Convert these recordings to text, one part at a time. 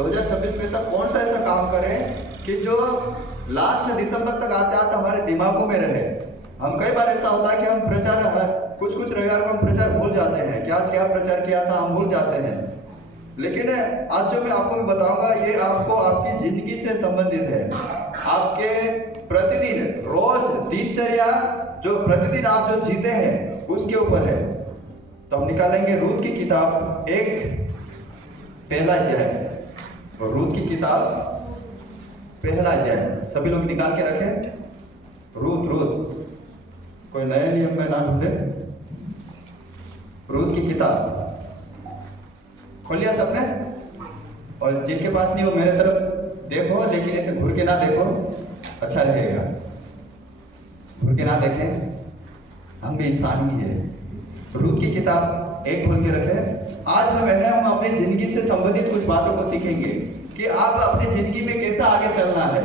2026 में ऐसा कौन सा ऐसा काम करें कि जो लास्ट दिसंबर तक आते आते हमारे दिमागों में रहे। हम कई बार ऐसा होता है कि हम प्रचार कुछ रविवार को हम प्रचार भूल जाते हैं, क्या क्या प्रचार किया था हम भूल जाते हैं। लेकिन आज जो मैं आपको बताऊंगा ये आपको आपकी जिंदगी से संबंधित है, आपके प्रतिदिन रोज दिनचर्या जो प्रतिदिन आप जो जीते हैं उसके ऊपर है। तो हम निकालेंगे रूत की किताब एक पहला अध्याय, और रूत की किताब पहला अध्याय सभी लोग निकाल के रखें। रूत कोई नया नियम में ना ढूंढे। रूत की किताब खोलिया सबने, और जिनके पास नहीं वो मेरे तरफ देखो, लेकिन ऐसे घूर के ना देखो, अच्छा रहेगा। घूर के ना देखें, हम भी इंसान ही है। रूत की किताब एक खोल के रखें। आज हम अपनी जिंदगी से संबंधित कुछ बातों को सीखेंगे कि आप अपनी जिंदगी में कैसा आगे चलना है।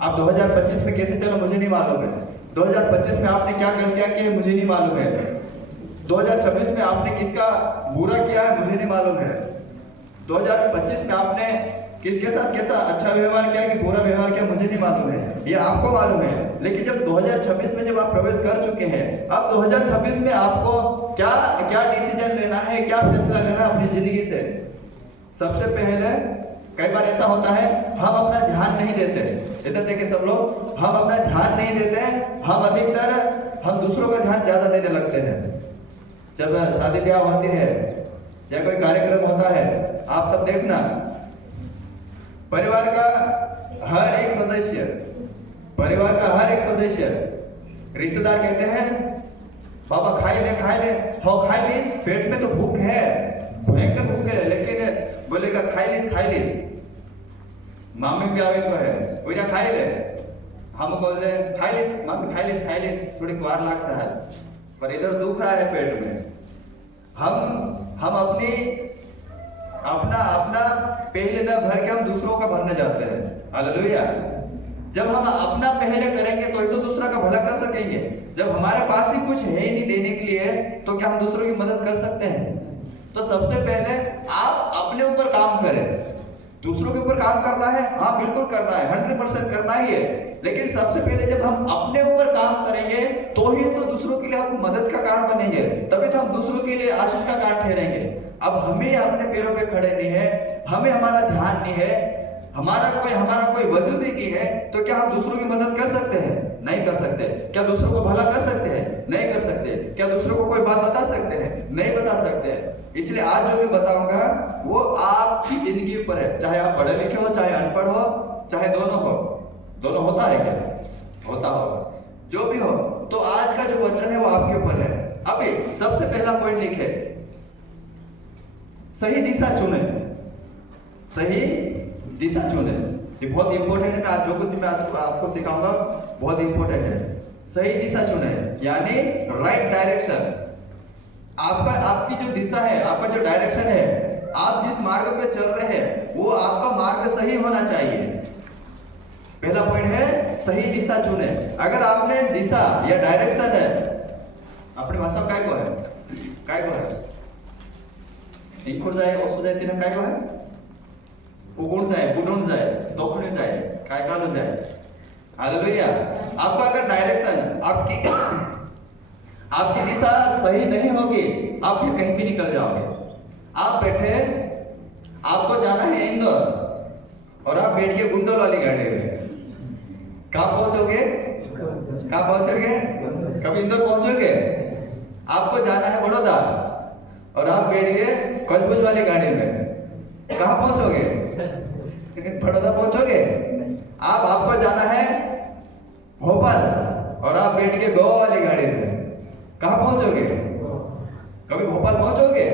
आप 2025 में कैसे चलो मुझे नहीं मालूम है, 2025 में आपने क्या गलतियां की है मुझे नहीं मालूम है, 2026 में आपने किसका बुरा किया है मुझे नहीं मालूम है, 2025 में आपने किसके साथ कैसा अच्छा व्यवहार किया कि बुरा व्यवहार किया मुझे नहीं मालूम है, ये आपको मालूम है। लेकिन जब 2026 में जब आप प्रवेश कर चुके हैं, अब 2026 में आपको क्या क्या डिसीजन लेना है, क्या फैसला लेना है अपनी जिंदगी से। सबसे पहले कई बार ऐसा होता है हम अपना ध्यान नहीं देते, इधर देखे सब लोग, हम अपना ध्यान नहीं देते, हम अधिकतर हम दूसरों का ध्यान ज्यादा देने लगते हैं। जब शादी ब्याह होती है या कोई कार्यक्रम होता है, आप तब देखना परिवार का हर एक सदस्य रिश्तेदार कहते हैं बाबा खाई ले हो, खाई लीस, पेट में तो भूख है, भयंकर भूख है, लेकिन बोलेगा खाई लीस। मामी भी आवे को है बोला खाई ले, हम बोले खाई लीस थोड़ी कुआर लाग सा है, पर इधर दुख रहा है पेट में। हम अपना पहले न भर के हम दूसरों का भरने जाते हैं। हालेलुया। जब हम अपना पहले करेंगे तो ही तो दूसरा का भला कर सकेंगे। जब हमारे पास भी कुछ है ही नहीं देने के लिए, तो क्या हम दूसरों की मदद कर सकते हैं? तो सबसे पहले आप अपने ऊपर काम करें। दूसरों के ऊपर काम करना है, हाँ बिल्कुल करना है, 100% करना ही है, लेकिन सबसे पहले जब हम अपने ऊपर काम करेंगे तो ही तो दूसरों के लिए हम मदद का कारण बनेंगे, तभी तो हम दूसरों के लिए आशीष का कारण ठहरेंगे। अब हमें अपने पैरों पे खड़े नहीं है, हमें हमारा ध्यान नहीं है, हमारा कोई वजूद ही नहीं है, तो क्या हम दूसरों की मदद कर सकते हैं? नहीं कर सकते। क्या दूसरों को भला कर सकते हैं? नहीं कर सकते। क्या दूसरों को कोई बात बता सकते हैं? नहीं बता सकते। इसलिए आज जो मैं बताऊंगा वो आपकी जिंदगी ऊपर है, चाहे आप पढ़े लिखे हो, चाहे अनपढ़ हो, चाहे दोनों होता है क्या? होता होगा, जो भी हो। तो आज का जो वचन है वो आपके ऊपर है। अभी सबसे पहला पॉइंट लिखे, सही दिशा चुने। सही दिशा चुने, ये बहुत इंपॉर्टेंट है। आज जो कुछ भी मैं आपको सिखाऊंगा बहुत इंपॉर्टेंट है। सही दिशा चुने यानी राइट डायरेक्शन। आपकी जो दिशा है, आपका जो डायरेक्शन है, आप जिस मार्ग पे चल रहे हैं वो आपका मार्ग सही होना चाहिए। पहला पॉइंट है सही दिशा चुने। अगर आपने दिशा या डायरेक्शन है, अपनी भाषा काय को है जाए वस्तु जाए तीन काय को है उगुण जाए, बुडुण जाए, दोखुण जाए, काय कालो जाए। हालेलुया। आपका अगर डायरेक्शन आपकी दिशा सही नहीं होगी, आप फिर कहीं भी निकल जाओगे। आप बैठे, आपको जाना है इंदौर और आप बैठ के गुंडोल वाली गाड़ी में, कहाँ पहुंचोगे? कभी इंदौर पहुंचोगे? आपको जाना है बड़ौदा और आप बैठ गए कचबुज वाली गाड़ी में, कहाँ पहुंचोगे? बड़ौदा पहुंचोगे? आपको जाना है भोपाल और आप बैठ गए गोवा वाली गाड़ी में, कहाँ पहुंचोगे? कभी भोपाल पहुंचोगे?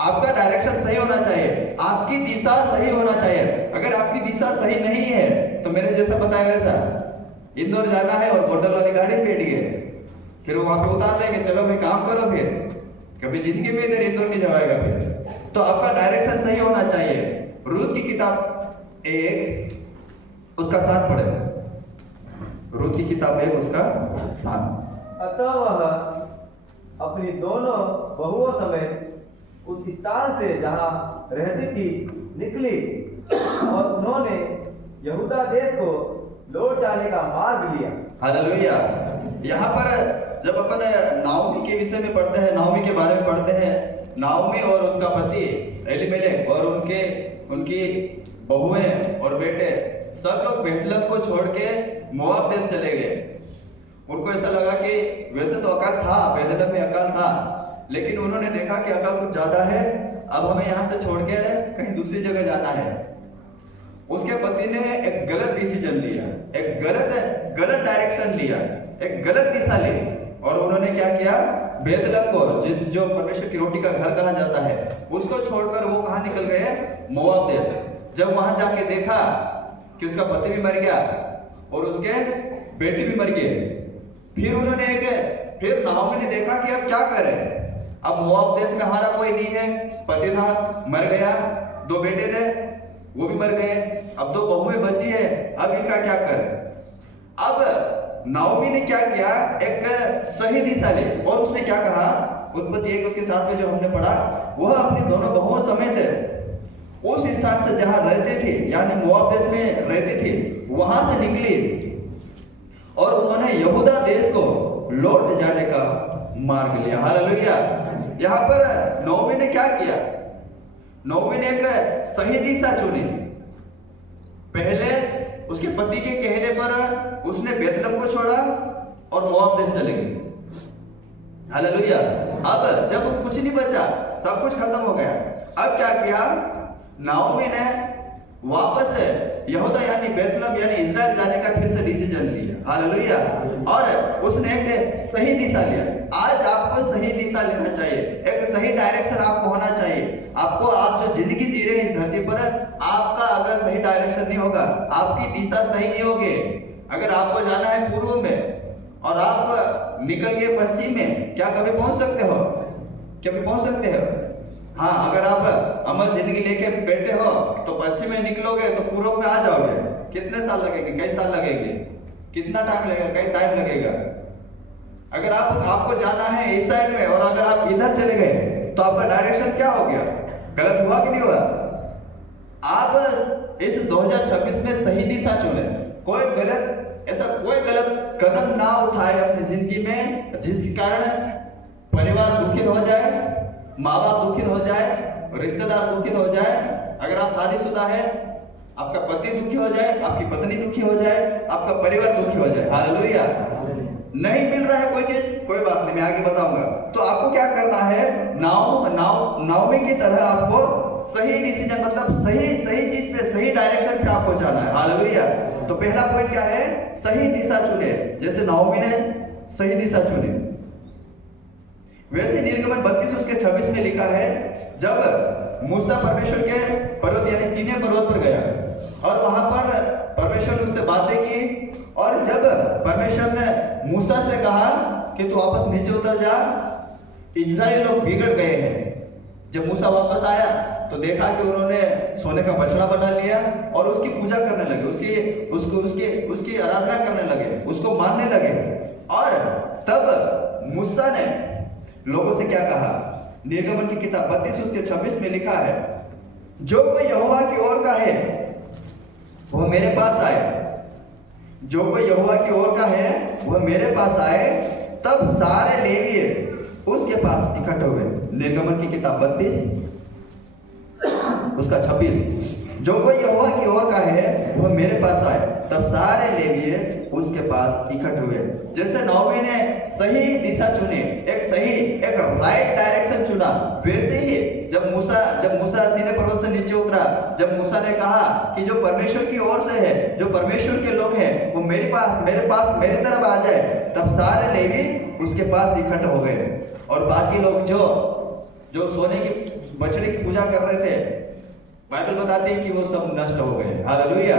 आपका डायरेक्शन सही होना चाहिए, आपकी दिशा सही होना चाहिए। अगर आपकी दिशा सही नहीं है तो मेरे जैसा बताया वैसा इंदौर जाना है और बोतल वाली गाड़ी बैठ गए, फिर वो वहां पे उतार लेंगे, चलो भाई काम करो, फिर कभी जिंदगी में इधर इंदौर नहीं जाएगा। फिर तो आपका डायरेक्शन सही होना चाहिए। रूत की किताब 1 उसका 7 पढ़े। रूत की किताब 1 उसका 7। अतः वह अपनी दोनों बहुओं समेत उस स्थान से जहां रहती थी निकली और उन्होंने यहूदा देश को लौट जाने का मार्ग लिया। हालेलुया। यहाँ पर जब अपन नाओमी के विषय में पढ़ते हैं, नाओमी के बारे में पढ़ते हैं, नाओमी और उसका पति एलीमेलेक और उनकी बहुएं और बेटे सब लोग बेथलेहम को छोड़ के मोआब देश चले गए। उनको ऐसा लगा कि वैसे तो अकाल था, बेथलेहम में अकाल था, लेकिन उन्होंने देखा कि अकाल कुछ ज्यादा है, अब हमें यहाँ से छोड़ के कहीं दूसरी जगह जाना है। उसके पति ने एक गलत डिसीजन लिया, एक गलत डायरेक्शन लिया, एक गलत दिशा ली, और उन्होंने क्या किया, बेथलेहम को जो परमेश्वर की रोटी का घर कहा जाता है, उसको छोड़कर वो कहाँ निकल गए, मोआब देश। जब वहां जाके देखा कि उसका पति भी मर गया और उसके बेटे भी मर गए, फिर नाओमी ने देखा कि अब क्या करें। अब मोआब देश में हमारा कोई नहीं है, पति था मर गया, 2 बेटे थे वो भी मर गए, अब 2 बहुएं बची है, अब इनका क्या करें। अब नाओमी ने क्या किया, एक सही दिशा ली, और उसने क्या कहा, उत्पत्ति 1 उसके साथ में जो हमने पढ़ा, वह अपनी दोनों बहुओं समेत उस स्थान से जहां रहती थी, यानी मोआब देश में रहती थी, वहां से निकली और उन्होंने यहूदा देश को लौट जाने का मार्ग लिया। हालेलुया। यहाँ पर नाओमी ने क्या किया, नाओमी ने एक सही दिशा चुनी। पहले उसके पति के कहने पर उसने बेथलेहम को छोड़ा और मोआब देश चले गई। हालेलुया। अब जब कुछ नहीं बचा, सब कुछ खत्म हो गया, अब क्या किया, नाओमी ने वापस यहूदा यानी बेथलेहम यानी इजराइल जाने का फिर से डिसीजन लिया। हालेलुया। और उसने एक सही दिशा लिया। आज आपको सही दिशा लेना चाहिए, एक सही डायरेक्शन आपको होना चाहिए। आप जो जिंदगी जी रहे हैं इस धरती पर, आपका अगर सही डायरेक्शन नहीं होगा, आपकी दिशा सही नहीं होगी, अगर आपको जाना है पूर्व में और आप निकल गए पश्चिम में, क्या कभी पहुंच सकते हो, कभी पहुंच सकते हो? हाँ, अगर आप अमर जिंदगी लेके बैठे हो तो पश्चिम में निकलोगे तो पूर्व में आ जाओगे, कितने साल लगेंगे, कई साल लगेंगे, कितना टाइम लगेगा, कई टाइम लगेगा। अगर आपको जाना है इस साइड में और अगर आप इधर चले गए तो आपका डायरेक्शन क्या हो गया, गलत हुआ कि नहीं हुआ? आप इस 2026 में सही दिशा चुने, कोई गलत कदम ना उठाए अपनी जिंदगी में जिसके कारण परिवार दुखित हो जाए, माँ बाप दुखित हो जाए, रिश्तेदार दुखित हो जाए। अगर आप शादीशुदा है, आपका पति दुखी हो जाए, आपकी पत्नी दुखी हो जाए, आपका परिवार दुखी हो जाए। हालेलुया। नहीं मिल रहा है कोई चीज, कोई बात नहीं, मैं आगे बताऊंगा। तो आपको क्या करना है, नाओमी की तरह आपको सही डिसीजन, मतलब सही चीज पे, सही डायरेक्शन पे आपको जाना है। हालेलुया। तो पहला पॉइंट क्या है, सही दिशा चुने, जैसे नाओमी ने सही दिशा चुनी। वैसे निर्गमन 32 उसके 26 में लिखा है, जब मूसा परमेश्वर के पर्वत यानी सीनै पर्वत पर गया और वहां पर परमेश्वर ने उससे बातें की, और जब परमेश्वर ने मूसा से कहा कि तू वापस नीचे उतर जा, इजराइल लोग बिगड़ गए हैं। जब मूसा वापस आया तो देखा कि उन्होंने सोने का बछड़ा बना लिया और उसकी पूजा करने लगे, उसकी आराधना करने लगे, उसको मानने लगे। और तब मूसा ने लोगों से क्या कहा, निर्गमन की किताब 32 उसके 26 में लिखा है, जो कोई यहोवा की ओर का है वह मेरे पास आए, जो कोई यहोवा की ओर का है वह मेरे पास आए। तब सारे लेवीय उसके पास इकट्ठे हुए। निर्गमन की किताब 32 उसका 26, जो कोई यहोवा की ओर का है वह मेरे पास आए, तब सारे लेवीय उसके पास इकट्ठे हुए। जैसे नाओमी ने सही दिशा चुनी, एक राइट डायरेक्शन चुना, वैसे ही जब मूसा सीनै पर्वत से नीचे उतरा, जब मूसा ने कहा कि जो परमेश्वर की ओर से है, जो परमेश्वर के लोग हैं, वो मेरे पास मेरी तरफ आ जाए, तब सारे लेवी उसके पास इकट्ठे हो गए। और बाकी लोग जो सोने की बछड़े की पूजा कर रहे थे, बाइबल बताती है कि वो सब नष्ट हो गए। हालेलुया।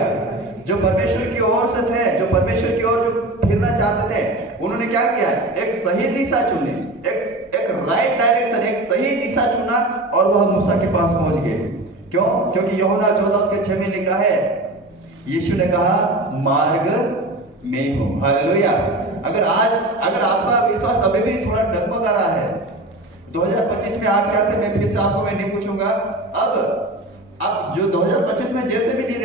जो परमेश्वर की ओर से थे, जो परमेश्वर की ओर जो फिरना चाहते थे, उन्होंने क्या किया, एक सही दिशा चुनी, एक राइट डायरेक्शन, एक सही दिशा चुना और वह मूसा के पास पहुंच गए। क्यों? क्योंकि यूहन्ना 14 उसके 6 में लिखा है, यीशु ने कहा मार्ग में हूं। हालेलुया। अगर आपका विश्वास अभी भी थोड़ा डगमगा रहा है, 2025 में आप क्या थे, मैं फिर से आपको मैं नहीं पूछूंगा। अब जो 2025 में जैसे भी जी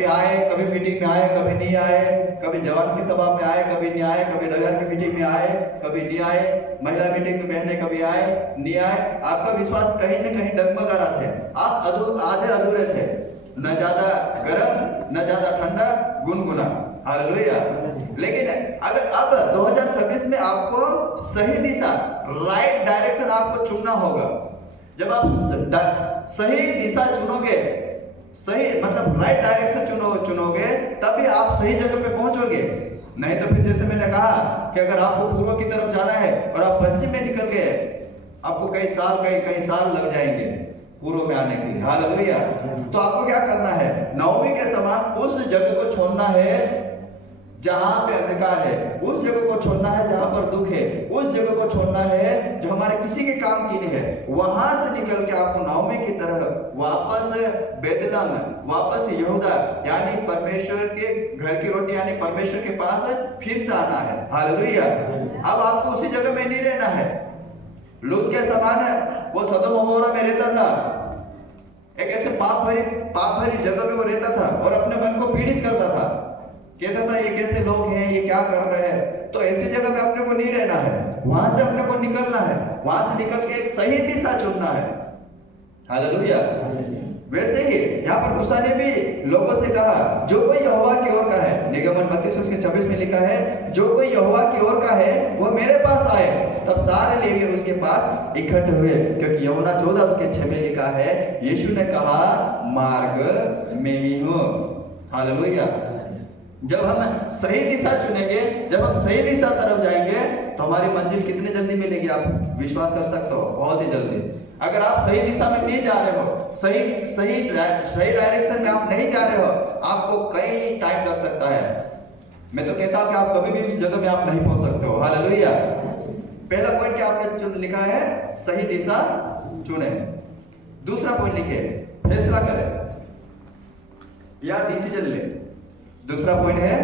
कभी आए, कभी मीटिंग में आए, कभी नहीं आए, कभी जवान की सभा में आए, कभी नहीं आए, कभी रविवार की मीटिंग में आए, कभी नहीं आए, महिला मीटिंग में बहने कभी आए, नहीं आए। आपका विश्वास कहीं न कहीं डगमगा रहा थे, आप आधे अधूरे थे, न ज्यादा गर्म न ज्यादा ठंडा, गुनगुना। हालेलुया। लेकिन अगर अब 2026 में आपको सही दिशा, राइट डायरेक्शन आपको चुनना होगा। जब आप सही दिशा चुनोगे, सही मतलब राइट डायरेक्शन चुनोगे, तभी आप सही जगह पे पहुंचोगे। नहीं तो फिर जैसे मैंने कहा कि अगर आपको पूर्व की तरफ जाना है और आप पश्चिम में निकल गए, आपको कई साल लग जाएंगे पूर्व में आने के लिए। हालेलुया। तो आपको क्या करना है? नौवीं के समान उस जगह को छोड़ना है जहां पे अंधकार है, उस जगह को छोड़ना है जहां पर दुख है, उस जगह को छोड़ना है जो हमारे किसी के काम की नहीं है। वहां से निकल के आपको नौवीं की तरह वापस बेतलहम, वापस यहूदा यानी परमेश्वर के घर की रोटी यानी परमेश्वर के पास फिर से आना है। हालेलुया। अब आपको उसी जगह में नहीं रहना है। लूत के समान वो सदोम अमोरा में रहता था, एक ऐसे पाप भरी जगह में वो रहता था और अपने मन को पीड़ित करता था, कहता था ये कैसे लोग हैं, ये क्या कर रहे हैं। तो ऐसी जगह में अपने को नहीं रहना है, वहां से अपने को निकलना है, वहां से निकल के एक सही दिशा चुनना है। हालेलुया। वैसे ही यहाँ पर मूसा ने भी लोगों से कहा, जो कोई यहोवा की ओर का है, निर्गमन 32:26 में लिखा है, जो कोई यहोवा की ओर का है वह मेरे पास आए। तब सारे लेवी उसके पास इकट्ठे हुए, क्योंकि यूहन्ना 14:6 में लिखा है, यीशु ने कहा मार्ग में ही हूं। हालेलुया। जब हम सही दिशा चुनेंगे, जब हम सही दिशा तरफ जाएंगे, तो हमारी मंजिल कितनी जल्दी मिलेगी आप विश्वास कर सकते हो? बहुत ही जल्दी। अगर आप सही दिशा में नहीं जा रहे हो, सही डायरेक्शन में आप नहीं जा रहे हो, आपको कई टाइम लग सकता है। मैं तो कहता हूं कि आप कभी भी उस जगह में आप नहीं पहुंच सकते हो। हालेलुया। पहला पॉइंट क्या आपने लिखा है? सही दिशा चुने। दूसरा पॉइंट लिखे, फैसला करें या डिसीजन ले। दूसरा पॉइंट है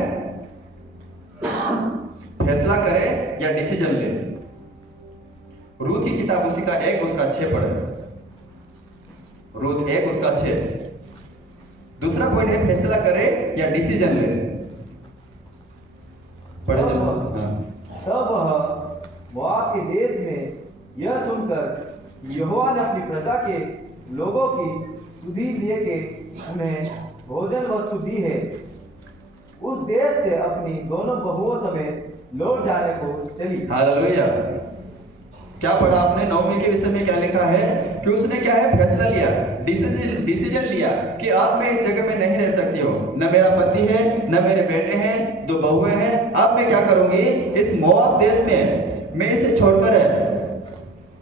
फैसला करे या डिसीजन ले। रूत की किताब उसी का 1:6 पढ़े, रूत 1:6। दूसरा पॉइंट है फैसला करे या डिसीजन ले। पढ़े तब वह मोआब के देश में यह सुनकर यहोवा ने अपनी प्रजा के लोगों की सुधि लिए के उन्हें भोजन वस्तु दी है, उस देश से अपनी दोनों बहुओं समेत लौट जाने को चली। हालेलुया। क्या पढ़ा आपने? नौवीं के विषय में क्या लिखा है कि उसने क्या है? फैसला लिया, डिसीजन लिया कि अब मैं इस जगह में नहीं रह सकती हूँ, न मेरा पति है, न मेरे बेटे हैं, 2 बहुएं हैं। अब मैं क्या करूंगी? इस मोआब देश में मैं इसे छोड़कर,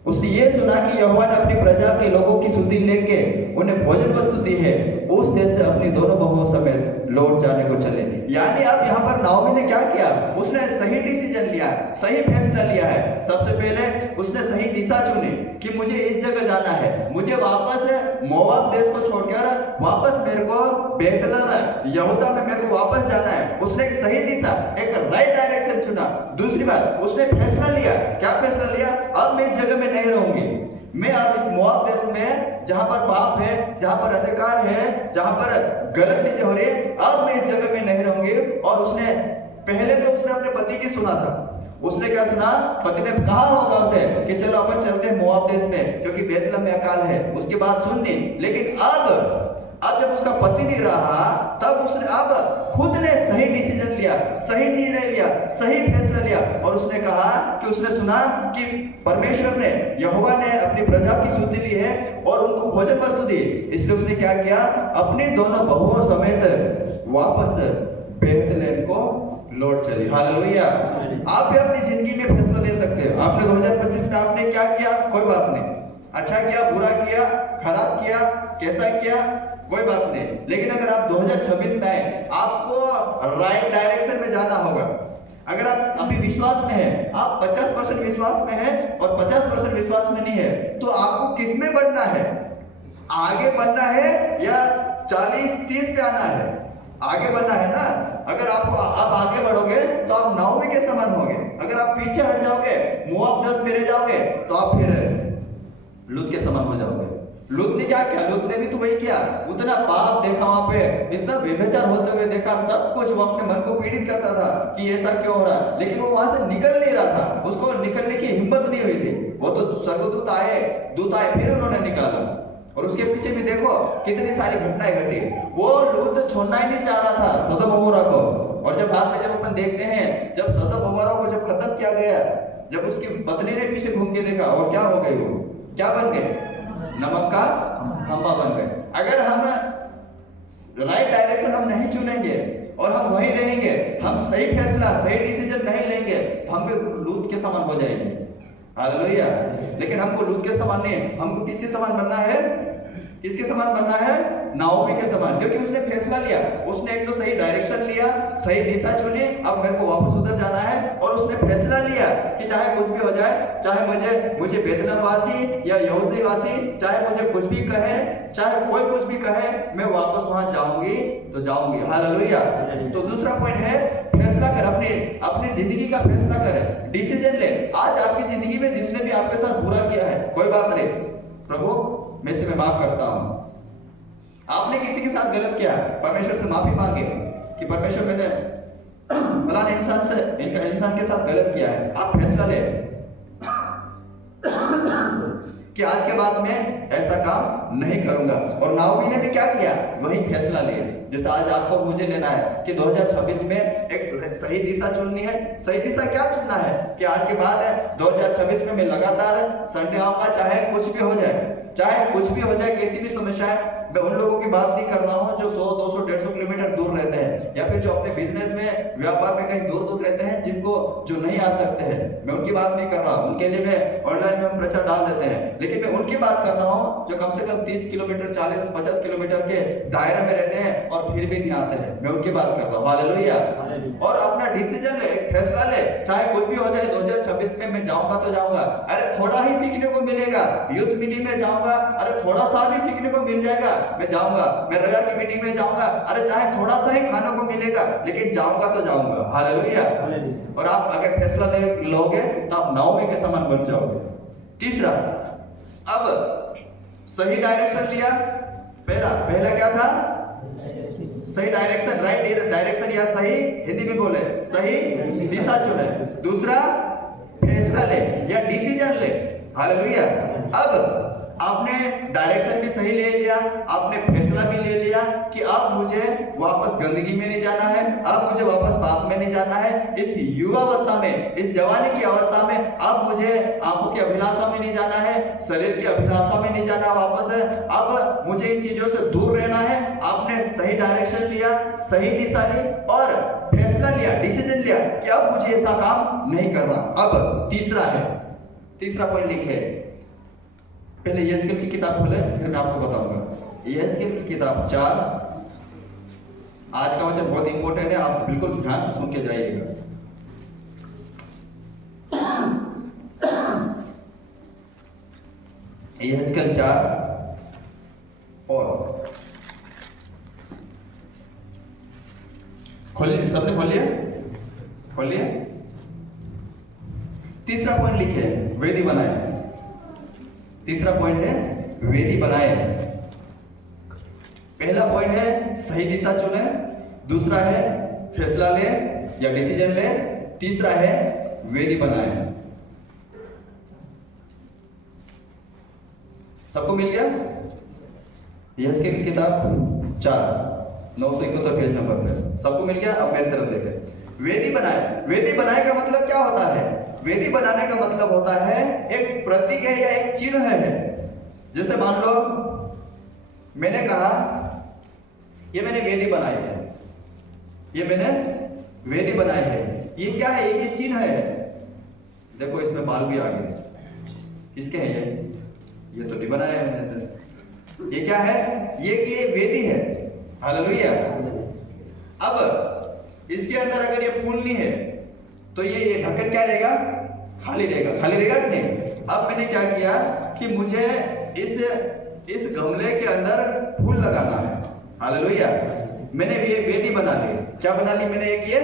उसने ये सुना कि यहोवा ने अपनी प्रजा के लोगों की सुधि लेके उन्हें भोजन वस्तु दी है, उस देश से अपनी दोनों बहुओं समेत लौट जाने को चले। यानी अब यहाँ पर नाओमी ने क्या किया? उसने सही डिसीजन लिया, सही फैसला लिया है। सबसे पहले उसने सही दिशा चुनी कि मुझे इस जगह जाना है, मुझे वापस मोआब देश को छोड़कर वापस मेरे को बेतलहम यहूदा में मेरे को वापस जाना है। उसने एक सही दिशा, एक राइट डायरेक्शन चुना। दूसरी बात, उसने फैसला लिया। क्या फैसला लिया? अब मैं इस जगह में नहीं रहूंगी, मैं अब इस मोआब देश में जहां पर पाप है, जहां पर अधिकार है, जहां पर गलत चीजें हो रही है, अब मैं इस जगह में नहीं रहूंगी। और उसने पहले तो उसने अपने पति की सुना था। उसने क्या सुना? पति ने कहा होगा उसे कि चलो अपन चलते हैं मोआब देश में, क्योंकि बेतलहम में अकाल है। उसकी बात सुननी। लेकिन अब जब उसका पति नहीं रहा, तब उसने अब खुद ने सही डिसीजन लिया, सही निर्णय लिया, सही फैसला लिया। और उसने कहा कि उसने सुना कि परमेश्वर ने, यहोवा ने अपनी प्रजा की सुधि ली है और उनको भोजन वस्तु दी। इसलिए उसने क्या किया? अपनी दोनों बहुओं समेत वापस बेतलहम को लौट चली। हालेलुया। आप भी अपनी जिंदगी में फैसला ले सकते हो। आपने 2025 में आपने क्या किया? कोई बात नहीं, अच्छा किया, बुरा किया, खराब किया, कैसा किया, कोई बात नहीं। लेकिन अगर आप 2026 में आए, आपको राइट डायरेक्शन में जाना होगा। अगर आप अभी विश्वास में हैं, आप 50% विश्वास में हैं और 50% विश्वास में नहीं है, तो आपको किस में बढ़ना है? आगे बढ़ना है या 40-30 पे आना है? आगे बढ़ना है ना। अगर आपको आप आगे बढ़ोगे तो आप नाओमी के समान होगे। अगर आप पीछे हट जाओगे, मोआब देश में रह जाओगे, तो आप फिर लूत के समान हो जाओगे। लूत ने क्या किया? लूत ने भी तो वही किया, उतना पाप देखा वहां पे, इतना व्यभिचार होते हुए देखा, सब कुछ वो अपने मन को पीड़ित करता था कि ऐसा क्यों हो रहा है, लेकिन वो वहां से निकल नहीं रहा था, उसको निकलने की हिम्मत नहीं हुई थी। वो तो स्वर्गदूत आए, दूत आए, फिर उन्होंने निकाला। और उसके पीछे भी देखो कितनी सारी घटनाएं घटी। वो लूत छोड़ना ही नहीं चाह रहा था सदोम अमोरा को। और जब बाद में जब अपन देखते हैं, जब सदोम अमोरा को जब खत्म किया गया, जब उसकी पत्नी ने पीछे घूम के देखा, और क्या हो गई? वो क्या बन गए? नमक का खंबा बन गए। अगर हम राइट डायरेक्शन हम नहीं चुनेंगे और हम वहीं रहेंगे, हम सही फैसला, सही डिसीजन नहीं लेंगे, तो हम भी लूत के समान हो जाएंगे। हालेलुया। लेकिन हमको लूत के समान नहीं, हमको किसके समान बनना है? किसके समान बनना है? नाओमी के समान। क्योंकि उसने फैसला लिया, उसने एक तो सही डायरेक्शन लिया, सही दिशा चुनी, अब मेरे को वापस उधर जाना है। और उसने फैसला लिया कि चाहे कुछ भी हो जाए, चाहे मुझे बेथलेहम वासी या यहूदी वासी, चाहे मुझे कुछ भी कहे, चाहे कोई कुछ भी कहे, मैं वापस वहां जाऊंगी तो जाऊंगी। हालेलुया। तो दूसरा पॉइंट है, फैसला कर, अपनी जिंदगी का फैसला कर, डिसीजन ले। आज आपकी जिंदगी में जिसने भी आपके साथ बुरा किया है, कोई बात नहीं, प्रभु मैं से मैं माफ करता हूं। आपने किसी के साथ गलत किया, परमेश्वर से माफी मांगे कि परमेश्वर मैंने फलाने इंसान के साथ गलत किया है। आप फैसला ले कि आज के बाद मैं ऐसा काम नहीं करूंगा। और नाओमी ने भी क्या किया? वही फैसला लिया। जैसे आज आपको मुझे लेना है कि 2026 में एक सही दिशा चुननी है। सही दिशा क्या चुनना है कि आज के बाद 2026 में मैं लगातार संडे आऊंगा, चाहे कुछ भी हो जाए, चाहे कुछ भी हो जाए, कैसी भी समस्या है। मैं उन लोगों की बात नहीं कर रहा हूं जो 100, 200, 150 किलोमीटर दूर रहते हैं, या फिर जो अपने बिजनेस में, व्यापार में कहीं दूर दूर रहते हैं, जिनको जो नहीं आ सकते हैं, मैं उनकी बात नहीं कर रहा हूं। उनके लिए मैं ऑनलाइन में हम प्रचार डाल देते हैं, लेकिन मैं उनकी बात कर रहा हूं जो कम से कम 30 किलोमीटर, 40, 50 किलोमीटर के दायरे में रहते हैं और फिर भी नहीं आते हैं। मैं उनकी बात कर रहा हूं। हालेलुया। और अपना डिसीजन ले, फैसला ले, चाहे कुछ भी हो जाए, 2026 में मैं जाऊंगा तो जाऊंगा। अरे थोड़ा ही सीखने को मिलेगा, यूथ मीटिंग में जाऊंगा, अरे थोड़ा सा भी सीखने को मिल जाएगा, मैं जाऊंगा। मैं रजा की मीटिंग में जाऊंगा, अरे चाहे थोड़ा सा ही खाने को मिलेगा, लेकिन जाऊंगा तो जाऊंगा। हालेलुया। और आप अगर फैसला लोगे तो आप नाओमी के समान बन जाओगे। तीसरा, अब सही डायरेक्शन लिया। पहला क्या था? सही डायरेक्शन, राइट डायरेक्शन, या सही, हिंदी में बोले सही दिशा चुने। दूसरा, फैसला ले या डिसीजन ले। हालेलुया। अब आपने डायरेक्शन भी सही ले लिया, आपने फैसला भी ले लिया कि अब मुझे वापस गंदगी में नहीं जाना है, अब मुझे वापस पाप में नहीं जाना है। इस युवावस्था में, इस जवानी की अवस्था में अब मुझे आंखों की अभिलाषा में नहीं जाना है, शरीर की अभिलाषा में नहीं जाना वापस है, अब मुझे इन चीजों से दूर रहना है। आपने सही डायरेक्शन लिया, सही दिशा ली और फैसला लिया, डिसीजन लिया कि अब मुझे ऐसा काम नहीं करना। अब तीसरा पॉइंट लिखे, पहले यहेजकेल की किताब खोले, फिर मैं आपको बताऊंगा। यहेजकेल की किताब 4, आज का वचन बहुत इंपॉर्टेंट है, आप बिल्कुल ध्यान से सुन के जाइएगा। यहेजकेल 4 और खोलिए, सबने खोलिए। तीसरा पॉइंट लिखे, वेदी बनाए। तीसरा पॉइंट है वेदी बनाए। पहला पॉइंट है सही दिशा चुने, दूसरा है फैसला ले या डिसीजन ले, तीसरा है वेदी बनाए। सबको मिल गया? यहेजकेल की किताब 4, 971 पेज नंबर पे सबको मिल गया? अब मेरी तरफ देखें। वेदी बनाए। वेदी बनाए का मतलब क्या होता है? वेदी बनाने का मतलब होता है एक प्रतीक है या एक चिन्ह है। जैसे मान लो मैंने कहा ये मैंने वेदी बनाई है, ये मैंने वेदी बनाई है, ये क्या है? ये चिन्ह है। देखो इसमें बाल भी आ गए, किसके हैं ये तो नहीं बनाया है मैंने। ये क्या है? ये वेदी है। हालेलुया। अब इसके अंदर अगर ये फूल नहीं है तो ये ढक्कन क्या रहेगा? खाली रहेगा। खाली रहेगा कि नहीं? अब मैंने क्या किया कि मुझे इस गमले के अंदर फूल लगाना है। हालेलुया। मैंने ये वेदी बना ली। क्या बना ली मैंने? एक ये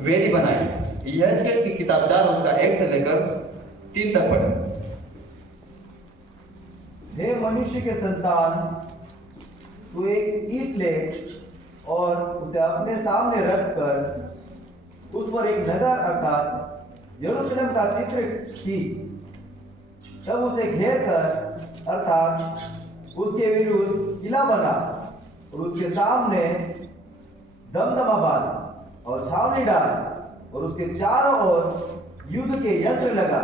वेदी बनाई। यहेजकेल की किताब 4 उसका 1 से लेकर 3 तक पढ़े। हे मनुष्य के संतान, तू एक ईंट ले और उसे अपने सामने रखकर उस पर एक नगर अर्थात यरूशलेम का चित्र खींच। तब उसे घेर कर अर्थात उसके विरुद्ध किला बना और उसके सामने दमदमा बांध और छावनी डाल और उसके चारों ओर युद्ध के यंत्र लगा।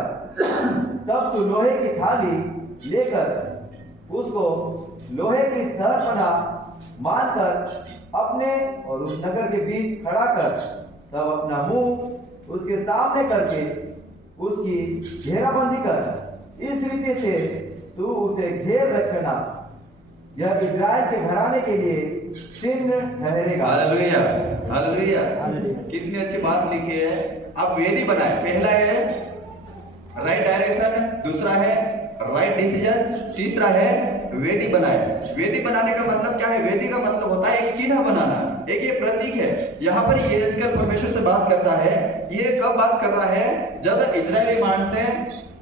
तब तू लोहे की थाली लेकर उसको लोहे की सहरपना मानकर अपने और उस नगर के बीच खड़ा कर, तब अपना मुंह उसके सामने करके उसकी घेराबंदी कर। इस रीति से तू उसे घेर रखना। यह इज़राइल के घराने के लिए चिन्ह ठहरेगा। Hallelujah, hallelujah. कितनी अच्छी बात लिखी है। अब वेदी बनाए, पहला है राइट डायरेक्शन, दूसरा है राइट डिसीजन, तीसरा है वेदी बनाए। वेदी बनाने का मतलब क्या है? वेदी का मतलब होता है एक चिन्ह बनाना, एक ये प्रतीक है। यहाँ पर यहेजकेल परमेश्वर से बात करता है। ये कब बात कर रहा है? जब इजरायली मानसे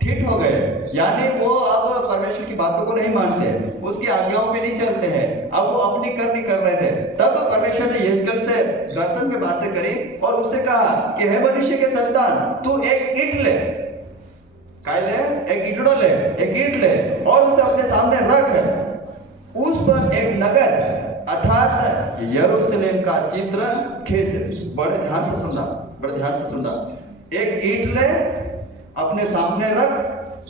ठीक हो गए, यानी वो अब परमेश्वर की बातों को नहीं मानते, उसकी आज्ञाओं पे नहीं चलते हैं, अब वो अपनी करनी कर रहे थे। तब परमेश्वर ने यहेजकेल से दर्शन में बातें करी और उससे कहा कि हे मनुष्य के संतान, तू एक ईंट ले, काय ले? एक ईंटो ले, एक ईंट ले और उसे अपने सामने रख। उस पर एक नगर अर्थात यरूशलेम का चित्र खींच। बड़े ध्यान से सुनना, बड़े ध्यान से सुनना। एक ईंट ले, अपने सामने रख,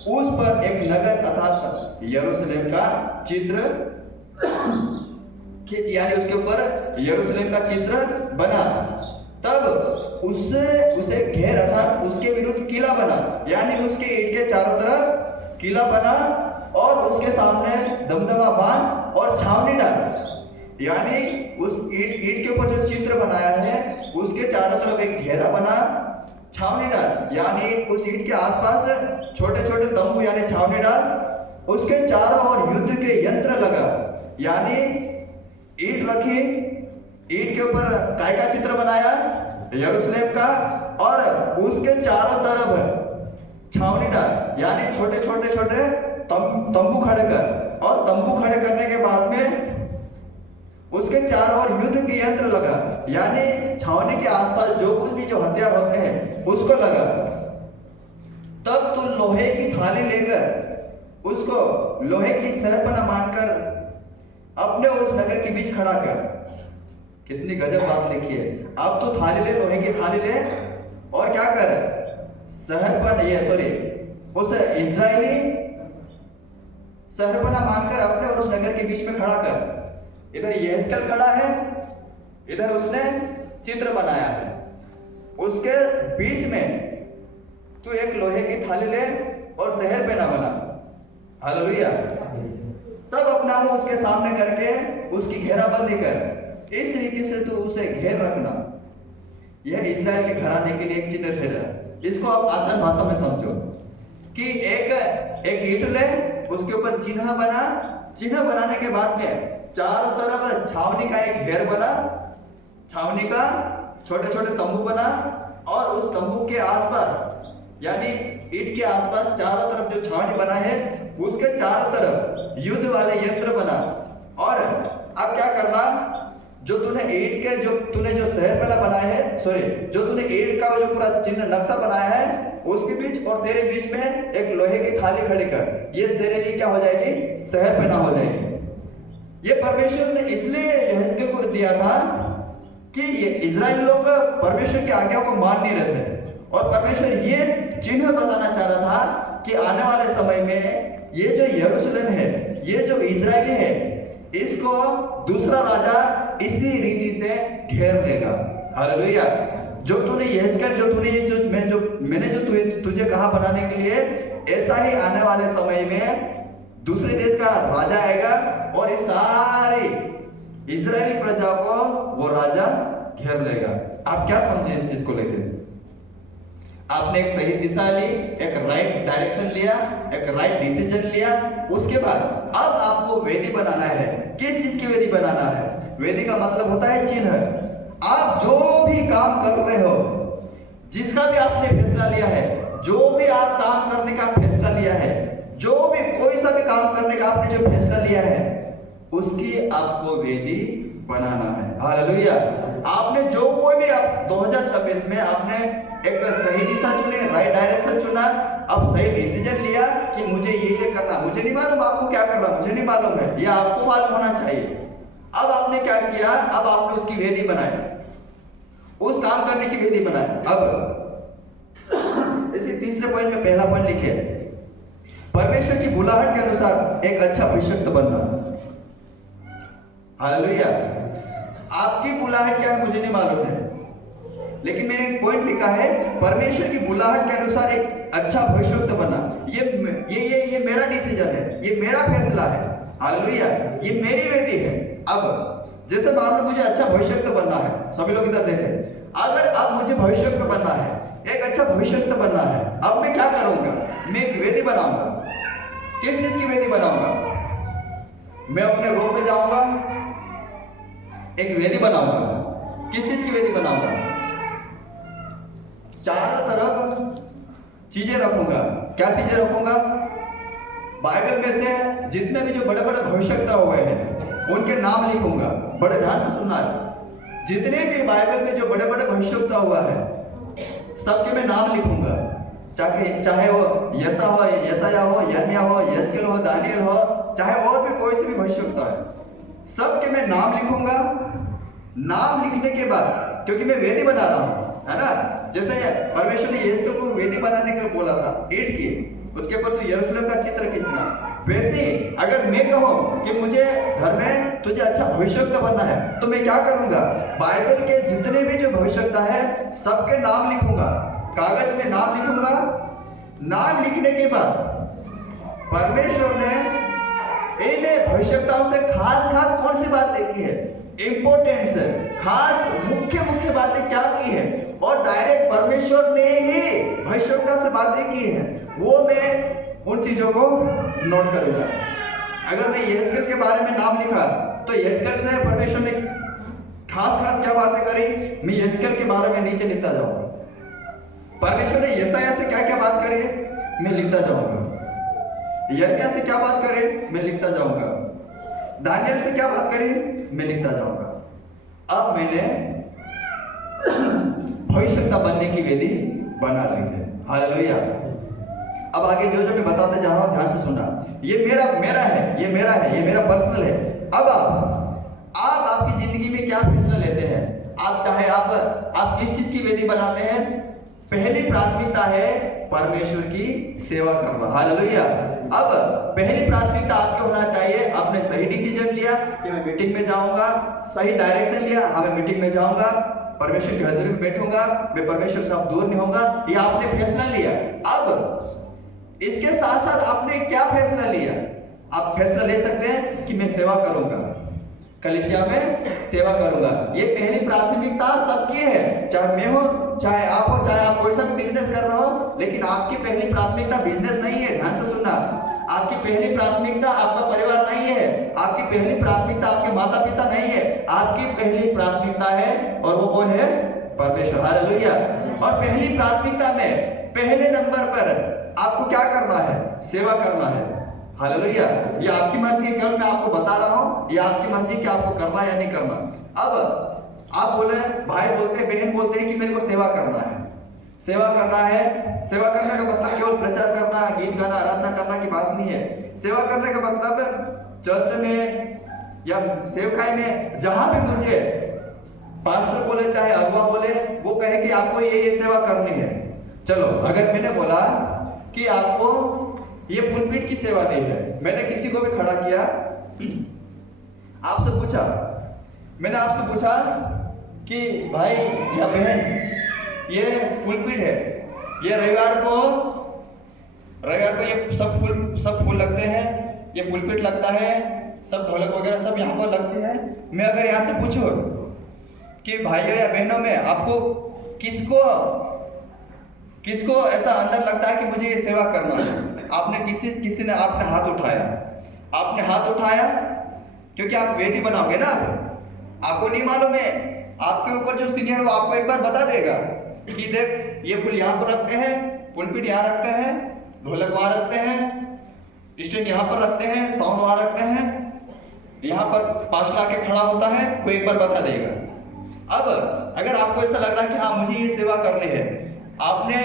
उस पर एक नगर अर्थात यरूशलेम का चित्र खींच, यानी उसके ऊपर यरूशलेम का चित्र बना। तब उसे घेर अर्थात उसके विरुद्ध किला बना, यानी उसके ईंट के चारों तरफ किला बना और उसके सामने दमदमा बांध और छावनी डाल। यानी उस ईंट के ऊपर जो चित्र बनाया है उसके चारों तरफ एक घेरा बना, छावनी डाल, यानी उस ईंट के आसपास छोटे छोटे तंबू यानी छावनी डाल। उसके चारों ओर युद्ध के यंत्र लगा, यानी ईंट रखी, ईंट के ऊपर काय का चित्र बनाया? यरूशलेम का, और उसके चारों तरफ छावनी डाल, यानी छोटे छोटे छोटे तंबू खड़े कर। और तंबू खड़े करने के बाद में उसके चारों ओर युद्ध के यंत्र लगा, यानी छावनी के आसपास जो कुछ भी जो हथियार होते हैं उसको लगा। तब तू लोहे की थाली लेकर उसको लोहे की सहरपना मानकर अपने और उस नगर के बीच खड़ा कर। कितनी गजब बात लिखी है। अब तो थाली ले, लोहे की थाली ले और क्या कर? उस इजरायली सहरपना मानकर अपने और उस नगर के बीच में खड़ा कर। इधर यहेजकेल खड़ा है, इधर उसने चित्र बनाया है, उसके बीच में तू एक लोहे की थाली ले और शहर पे ना बना। हालेलुया। तब अपना मुंह उसके सामने करके उसकी घेराबंदी कर। इस रीति से तू उसे घेर रखना। यह इस्राएल के घराने के लिए एक चिन्ह ठहरा। इसको आप आसान भाषा में समझो कि एक ईंट ले, उसके ऊपर चिन्ह बना, चिन्ह बनाने के बाद में चारों तरफ छावनी का एक घेर बना, छावनी का छोटे छोटे तंबू बना और उस तंबू के आसपास यानी ईंट के आसपास चारों तरफ जो छावनी बना है उसके चारों तरफ युद्ध वाले यंत्र बना। और अब क्या करना? जो तूने ईंट के जो शहर बनाया है, जो तूने ईंट का जो पूरा चिन्ह नक्शा बनाया है उसके बीच और तेरे बीच में एक लोहे की थाली खड़ी कर। ये तेरे लिए क्या हो जाएगी? शहर पे ना हो जाएगी। ये परमेश्वर ने इसलिए यहेजकेल को दिया था कि ये इजराइल लोग परमेश्वर की आज्ञा को मान नहीं रहे थे और परमेश्वर ये चिन्ह बताना चाह रहा था कि आने वाले समय में ये जो यरूशलेम है, ये जो इजराइली है, इसको दूसरा राजा इसी रीति से घेर लेगा। हालेलुया। जो तूने यहेजकेल मैंने तुझे कहा बनाने के लिए, ऐसा ही आने वाले समय में दूसरे देश का राजा आएगा और इस सारी इजरायली प्रजा को वो राजा घेर लेगा। आप क्या समझे इस चीज को लेकर? आपने एक सही दिशा ली, एक राइट डायरेक्शन लिया, एक राइट डिसीजन लिया, उसके बाद अब आपको वेदी बनाना है। किस चीज की वेदी बनाना है? वेदी का मतलब होता है चिन्ह। आप जो भी काम कर रहे हो, जिसका भी आपने फैसला लिया है, जो भी आप काम करने का फैसला लिया है, जो भी कोई सा भी काम करने का आपने जो फैसला लिया है उसकी आपको वेदी बनाना है। हालेलुया। आपने जो कोई भी 2026 में आपने एक सही दिशा चुनी, राइट डायरेक्शन चुना, अब सही डिसीजन लिया कि मुझे ये करना, मुझे नहीं मालूम आपको क्या करना, मुझे नहीं मालूम है, ये आपको मालूम होना चाहिए। अब आपने क्या किया, अब आपने उसकी वेदी बनाई, उस काम करने की वेदी बनाई। अब इसी तीसरे पॉइंट में पहला पॉइंट लिखे, परमेश्वर की बुलाहट के अनुसार एक अच्छा अभिषिक्त बनना। हालेलुया। आपकी बुलाहट क्या है मुझे नहीं मालूम है, लेकिन मैंने एक पॉइंट लिखा है, परमेश्वर की बुलाहट के अनुसार एक अच्छा भविष्यवक्ता बनना। ये मेरा डिसीजन है, ये मेरा फैसला है। हालेलुया। ये मेरी वेदी है। अब जैसे मान लो मुझे अच्छा भविष्यवक्ता बनना है, सभी लोग इधर देखें, अगर अब मुझे भविष्यवक्ता बनना है, एक अच्छा भविष्यवक्ता बनना है, अब मैं क्या करूंगा, मैं एक वेदी बनाऊंगा। किस चीज की वेदी बनाऊंगा, मैं अपने रूम में जाऊंगा, एक वेदी बनाऊंगा। किस चीज की वेदी बनाऊंगा, चारों तरफ चीजें रखूंगा। क्या चीजें रखूंगा, बाइबल में से जितने भी जो बड़े बड़े भविष्यवक्ता हुए हैं उनके नाम लिखूंगा। बड़े ध्यान से सुनना है, जितने भी बाइबल में जो बड़े बड़े भविष्यवक्ता हुआ है सबके मैं नाम लिखूंगा। चाहे वो यशायाह हो, यिर्मयाह हो, यहेजकेल हो, दानियेल हो, चाहे और भी कोई से भी भविष्यवक्ता है, सबके मैं नाम लिखूंगा। नाम लिखने के बाद, क्योंकि मैं वेदी बना रहा हूं, है ना, जैसे परमेश्वर ने यहेजकेल को वेदी बनाने का बोला था, ईंट की, उसके ऊपर तो यरूशलेम का चित्र खींचना, वैसे अगर मैं कहूं कि मुझे घर में तुझे अच्छा भविष्यवक्ता बनना है, तो मैं क्या करूंगा, बाइबल के जितने भी जो भविष्यवक्ता है सबके नाम लिखूंगा, कागज में नाम लिखूंगा। नाम लिखने के बाद परमेश्वर ने इन भविष्यवक्ताओं से खास खास कौन सी बात देखी है, इंपॉर्टेंट से खास मुख्य बातें क्या की है, और डायरेक्ट परमेश्वर ने ही भविष्यवक्ता से बातें की है, वो मैं उन चीजों को नोट करूंगा। अगर मैं यहेजकेल के बारे में नाम लिखा तो यहेजकेल से परमेश्वर ने खास क्या बातें करी, मैं यहेजकेल के बारे में नीचे लिखता जाऊंगा। परमेश्वर ने यशायाह से क्या बात करी है मैं लिखता जाऊंगा, यिर्मयाह से क्या बात करे मैं लिखता जाऊंगा, दानियेल से क्या बात करी मैं लिखता जाऊंगा। अब मैंने भविष्यवक्ता बनने की वेदी बना ली है। हालेलुया। अब आगे जो मैं बताते जा रहा हूं ध्यान से सुनना, ये मेरा है, ये मेरा पर्सनल है। अब आप आपकी जिंदगी में क्या फैसला लेते हैं, आप चाहे आप किस चीज की वेदी बनाते हैं, पहली प्राथमिकता है परमेश्वर की सेवा करना। हालेलुया। अब पहली प्राथमिकता आपकी होना चाहिए, आपने सही डिसीजन लिया कि मैं मीटिंग में जाऊंगा, सही डायरेक्शन लिया, हाँ मैं मीटिंग में जाऊंगा, परमेश्वर की हजूरी में बैठूंगा, मैं परमेश्वर से अब दूर नहीं होऊंगा, ये आपने फैसला लिया। अब इसके साथ साथ आपने क्या फैसला लिया, आप फैसला ले सकते हैं कि मैं सेवा करूंगा, कलीसिया में सेवा करूंगा। ये पहली प्राथमिकता सबकी है, चाहे मैं हो, चाहे आप हो, चाहे आप कोई सा बिजनेस कर रहे हो, लेकिन आपकी पहली प्राथमिकता बिजनेस नहीं है। ध्यान से सुनना, आपकी पहली प्राथमिकता आपका परिवार नहीं है, आपकी पहली प्राथमिकता आपके माता पिता नहीं है, आपकी पहली प्राथमिकता है, और वो कौन है, परमेश्वर। हालेलुया। और पहली प्राथमिकता में पहले नंबर पर आपको क्या करना है, सेवा करना है। हालेलुया। ये आपकी मर्जी है, केवल मैं आपको बता रहा हूं, ये आपकी मर्जी कि आपको करना है या नहीं करना। अब आप बोले, भाई बोलते हैं, बहन बोलते हैं कि मेरे को सेवा करना है, सेवा करना है। सेवा करने का मतलब केवल प्रचार करना, गीत गाना, आराधना करना की बात नहीं है। सेवा करने का मतलब चर्च में या सेवकाई में जहां भी मुझे पास्टर बोले चाहे अगुआ बोले, वो कहे कि आपको ये सेवा करनी है। चलो, अगर मैंने बोला कि आपको ये पुलपिट की सेवा दी है, मैंने किसी को भी खड़ा किया, आपसे पूछा, मैंने आपसे पूछा कि भाई या बहन ये पुलपिट है, ये रविवार को ये सब फूल लगते हैं, ये पुलपिट लगता है, सब ढोलक वगैरह सब यहाँ पर लगते हैं। मैं अगर यहाँ से पूछूं कि भाइयों या बहनों में आपको किसको ऐसा अंदर लगता है कि मुझे ये सेवा करना है, आपने किसी ने आपने हाथ उठाया क्योंकि आप वेदी बनाओगे ना। आपको नहीं मालूम है, आपके ऊपर जो सीनियर वो आपको एक बार बता देगा कि देख ये फूल यहाँ पर रखते हैं, पुलपिट यहाँ रखते हैं, ढोलक वहां रखते हैं, स्टैंड यहाँ पर रखते हैं, साउंड वहां रखते हैं, यहाँ पर पास्टर आके खड़ा होता है, कोई एक बार बता देगा। अब अगर आपको ऐसा लग रहा है कि हाँ मुझे ये सेवा करनी है, आपने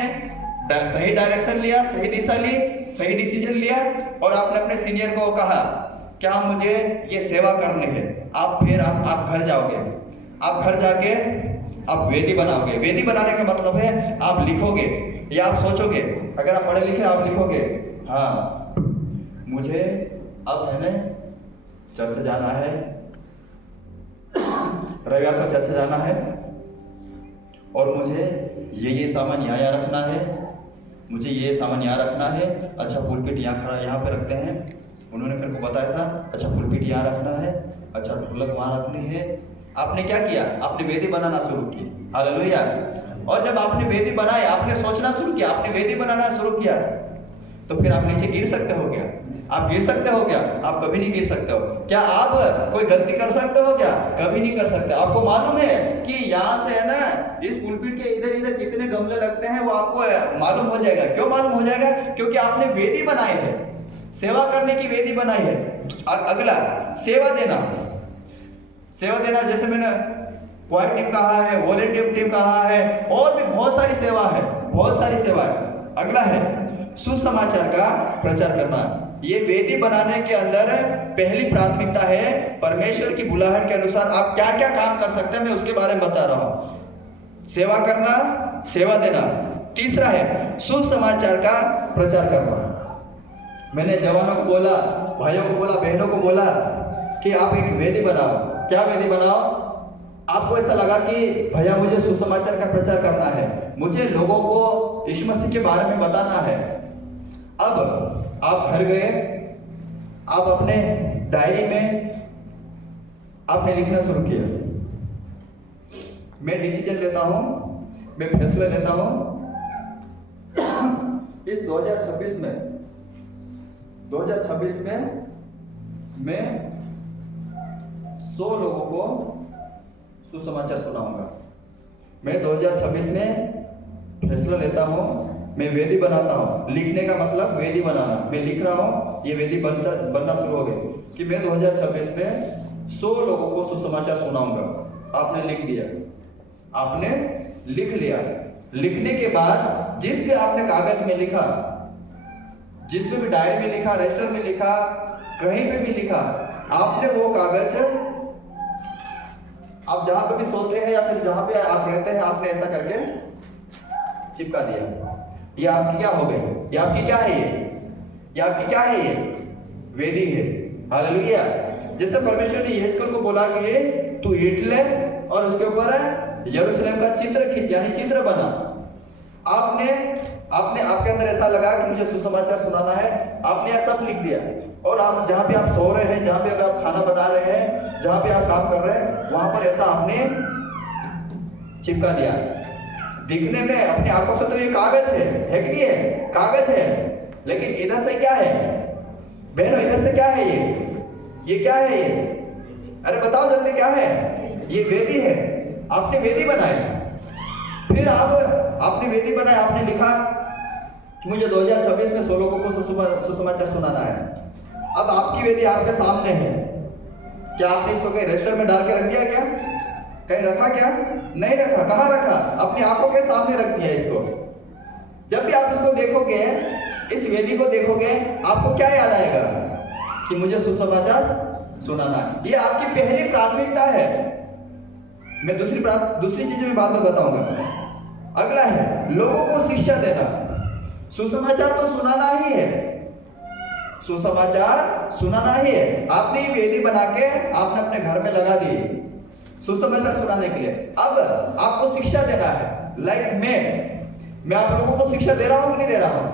सही डायरेक्शन लिया, सही दिशा ली, सही डिसीजन लिया और आपने अपने सीनियर को कहा क्या मुझे ये सेवा करनी है, आप घर जाओगे, आप घर जाके आप वेदी बनाओगे। वेदी बनाने का मतलब है आप लिखोगे या आप सोचोगे, अगर आप पढ़े लिखे आप लिखोगे हाँ मुझे अब है ना चर्च जाना है, रविवार को चर्च जाना है और मुझे ये सामान यहाँ रखना है, मुझे ये सामान यहाँ रखना है। अच्छा पुलपिट यहाँ पे रखते हैं, उन्होंने मेरे को बताया था। अच्छा पुलपिट यहाँ रखना है, अच्छा ढोलक वहाँ रखनी है। आपने क्या किया? आपने वेदी बनाना शुरू की। हालेलुया। और जब आपने वेदी बनाई, आपने सोचना शुरू किया, आपने वेदी बनाना शुरू किया, तो फिर आप नीचे गिर सकते हो क्या? आप गिर सकते हो क्या? आप कभी नहीं गिर सकते हो। क्या आप कोई गलती कर सकते हो क्या? कभी नहीं कर सकते। आपको मालूम है कि यहाँ से है ना इस पुलपिट के इधर इधर कितने गमले लगते हैं, वो आपको मालूम हो जाएगा। क्यों मालूम हो जाएगा? क्योंकि आपने वेदी बनाई है, सेवा करने की वेदी बनाई है। अगला सेवा देना। सेवा देना जैसे मैंने क्वायर टीम कहा है, वॉलंटियर टीम कहा है, और भी बहुत सारी सेवा है, बहुत सारी सेवा है। अगला है सुसमाचार का प्रचार करना। ये वेदी बनाने के अंदर पहली प्राथमिकता है परमेश्वर की बुलाहट के अनुसार आप क्या क्या काम कर सकते हैं, मैं उसके बारे में बता रहा हूं। सेवा करना, सेवा देना। तीसरा है सुसमाचार का प्रचार करना। मैंने जवानों को बोला, भाइयों को बोला, बहनों को बोला कि आप एक वेदी बनाओ। क्या वेदी बनाओ? आपको ऐसा लगा कि भैया मुझे सुसमाचार का प्रचार करना है, मुझे लोगों को यीशु मसीह के बारे में बताना है। अब आप घर गए, आप अपने डायरी में आपने लिखना शुरू किया, मैं डिसीजन लेता हूं, मैं फैसला लेता हूं इस 2026 में मैं 100 लोगों को सुसमाचार सुनाऊंगा। मैं 2026 में फैसला लेता हूं, मैं वेदी बनाता हूं। लिखने का मतलब वेदी बनाना। मैं लिख रहा हूं, ये वेदी बनना शुरू हो गई कि मैं 2026 में 100 लोगों को सुसमाचार सुनाऊंगा। आपने लिख दिया, आपने लिख लिया। लिखने के बाद जिस भी आपने कागज में लिखा, जिसमें भी डायरी में लिखा, रजिस्टर में लिखा, कहीं पे भी लिखा, आपने वो कागज आप जहां पे भी सोते हैं या फिर जहां पे आप रहते हैं, आपने ऐसा करके चिपका दिया। ये आपकी क्या हो गई? ये आपकी क्या है? ये आपकी क्या है? ये वेदी है। हालेलुया। जैसे परमेश्वर ने यहेजकेल को बोला कि तू ईंट ले और उसके ऊपर यरूशलेम का चित्र खींच, यानी चित्र बना। आपने आपके अंदर ऐसा लगा कि मुझे सुसमाचार सुनाना है, आपने यह सब लिख दिया। और आप जहां पे आप सो रहे हैं, जहां पे आप खाना बना रहे हैं, जहां पे आप काम कर रहे हैं, वहां पर ऐसा आपने चिपका दिया। दिखने में अपनी आंखों से तो ये कागज है कि नहीं है? कागज है, लेकिन इधर से क्या है बहनों? इधर से क्या है? ये क्या है? ये अरे बताओ जल्दी, क्या है? ये वेदी है। आपने वेदी बनाई, फिर आपने वेदी बनाई, आपने लिखा कि मुझे 2026 में 100 लोगों को सुसमाचार सुनाना है। अब आपकी वेदी आपके सामने है। क्या आपने इसको कहीं रजिस्टर में डाल के रख दिया? क्या कहीं रखा? क्या नहीं रखा। कहाँ रखा? अपनी आंखों के सामने रख दिया इसको। जब भी आप इसको देखोगे, इस वेदी को देखोगे, आपको क्या याद आएगा? कि मुझे सुसमाचार सुनाना है। ये आपकी पहली प्राथमिकता है। मैं दूसरी चीज में बाद में बताऊंगा। अगला है लोगों को शिक्षा देना। सुसमाचार तो सुनाना ही है, सुसमाचार सुनाना ही है। आपने ये वेदी बना के आपने अपने घर में लगा दी सुसमाचार सुनाने के लिए। अब आपको शिक्षा देना है। लाइक मैं आप लोगों को शिक्षा दे रहा हूं कि नहीं दे रहा हूं?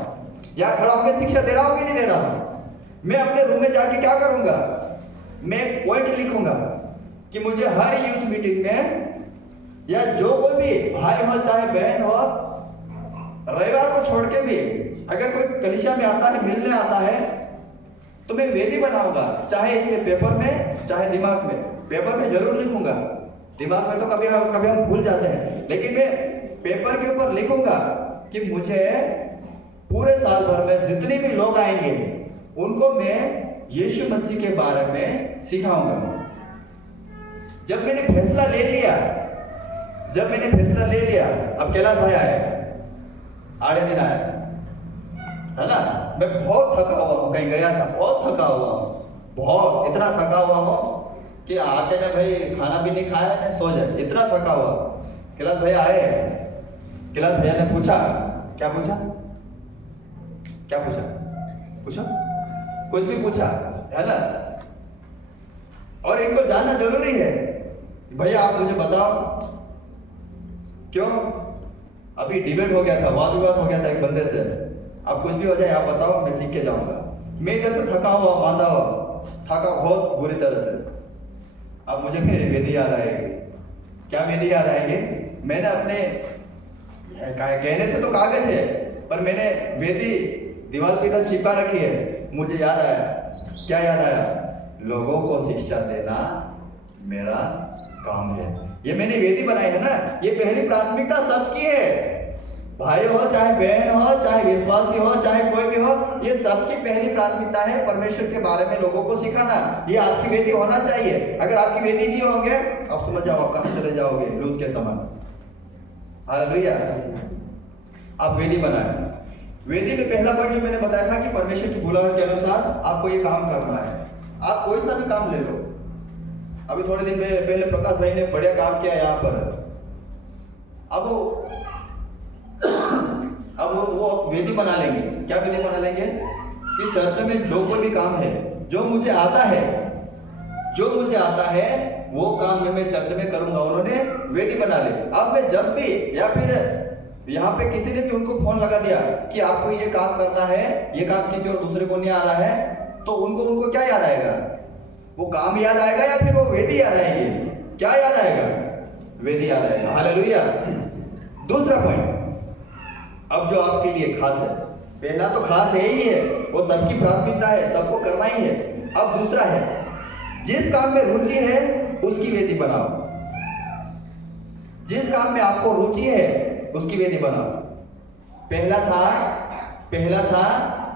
या खड़ा होकर शिक्षा दे रहा हूं कि नहीं दे रहा हूं? मैं अपने रूम में जाके क्या करूंगा? मैं पॉइंट लिखूंगा कि मुझे हर यूथ मीटिंग में, या जो कोई भी भाई हो चाहे बहन हो, रविवार को छोड़ के भी अगर कोई कलीसिया में आता है, मिलने आता है, तो मैं वेदी बनाऊंगा। चाहे इसके पेपर में, चाहे दिमाग में। पेपर में जरूर लिखूंगा, दिमाग में तो कभी हम भूल जाते हैं, लेकिन मैं पेपर के ऊपर लिखूंगा कि मुझे पूरे साल भर में जितने भी लोग आएंगे उनको मैं यीशु मसीह के बारे में सिखाऊंगा। जब मैंने फैसला ले लिया, अब कैलाश भाई आए, 8 दिन आए, है ना। मैं बहुत थका हुआ हूँ, कहीं गया था, बहुत थका हुआ हूँ, बहुत इतना थका हुआ हूँ कि आके ना भाई खाना भी नहीं खाया ना सो जाए, इतना थका हुआ। कैलाश भैया आए, कैलाश भैया ने पूछा, क्या पूछा कुछ भी पूछा, है ना। और इनको जानना जरूरी है। भैया आप मुझे बताओ, क्यों अभी डिबेट हो गया था, वाद विवाद हो गया था एक बंदे से, अब कुछ भी हो जाए आप बताओ, मैं सीख के जाऊंगा। मैं इधर से थका हुआ, बांधा हुआ, थका बहुत बुरी तरह से। अब मुझे मेरी वेदी याद आएगी। क्या वेदी याद आएगी? मैंने अपने कहने से तो कागज है, पर मैंने वेदी दीवार पे इधर चिपका रखी है। मुझे याद आया, क्या याद आया? लोगों को शिक्षा देना मेरा काम है। ये मैंने वेदी बनाई है ना, ये पहली प्राथमिकता सबकी है। भाई हो चाहे बहन हो, चाहे विश्वासी हो, चाहे कोई भी हो, ये सबकी पहली प्राथमिकता है परमेश्वर के बारे में लोगों को सिखाना। ये आपकी वेदी होना चाहिए। अगर आपकी वेदी नहीं होंगे, आप समझ जाओ आप कहां चले जाओगे, लूत के समान। हालेलुया। आप वेदी बनाए। वेदी में पहला पॉइंट जो मैंने बताया था कि परमेश्वर की बुलाहट के अनुसार आपको ये काम करना है। आप कोई सा भी काम ले लो। अभी थोड़े दिन पहले प्रकाश भाई ने बढ़िया काम किया यहाँ पर। अब वो वेदी बना लेंगे। क्या वेदी बना लेंगे? कि चर्च में जो कोई भी काम है, जो मुझे आता है वो काम मैं चर्च में करूंगा। उन्होंने वेदी बना ली। अब मैं जब भी, या फिर यहाँ पे किसी ने भी उनको फोन लगा दिया कि आपको ये काम करना है, ये काम किसी और दूसरे को नहीं आ रहा है, तो उनको क्या याद आएगा? वो काम याद आएगा या फिर वो वेदी याद आएगी? क्या याद आएगा? वेदी याद आएगा। हालेलुया। दूसरा पॉइंट, अब जो आपके लिए खास है, पहला तो खास है ही है, वो सबकी प्राथमिकता है, सबको करना ही है। अब दूसरा है, जिस काम में रुचि है उसकी वेदी बनाओ। जिस काम में आपको रुचि है उसकी वेदी बनाओ। पहला था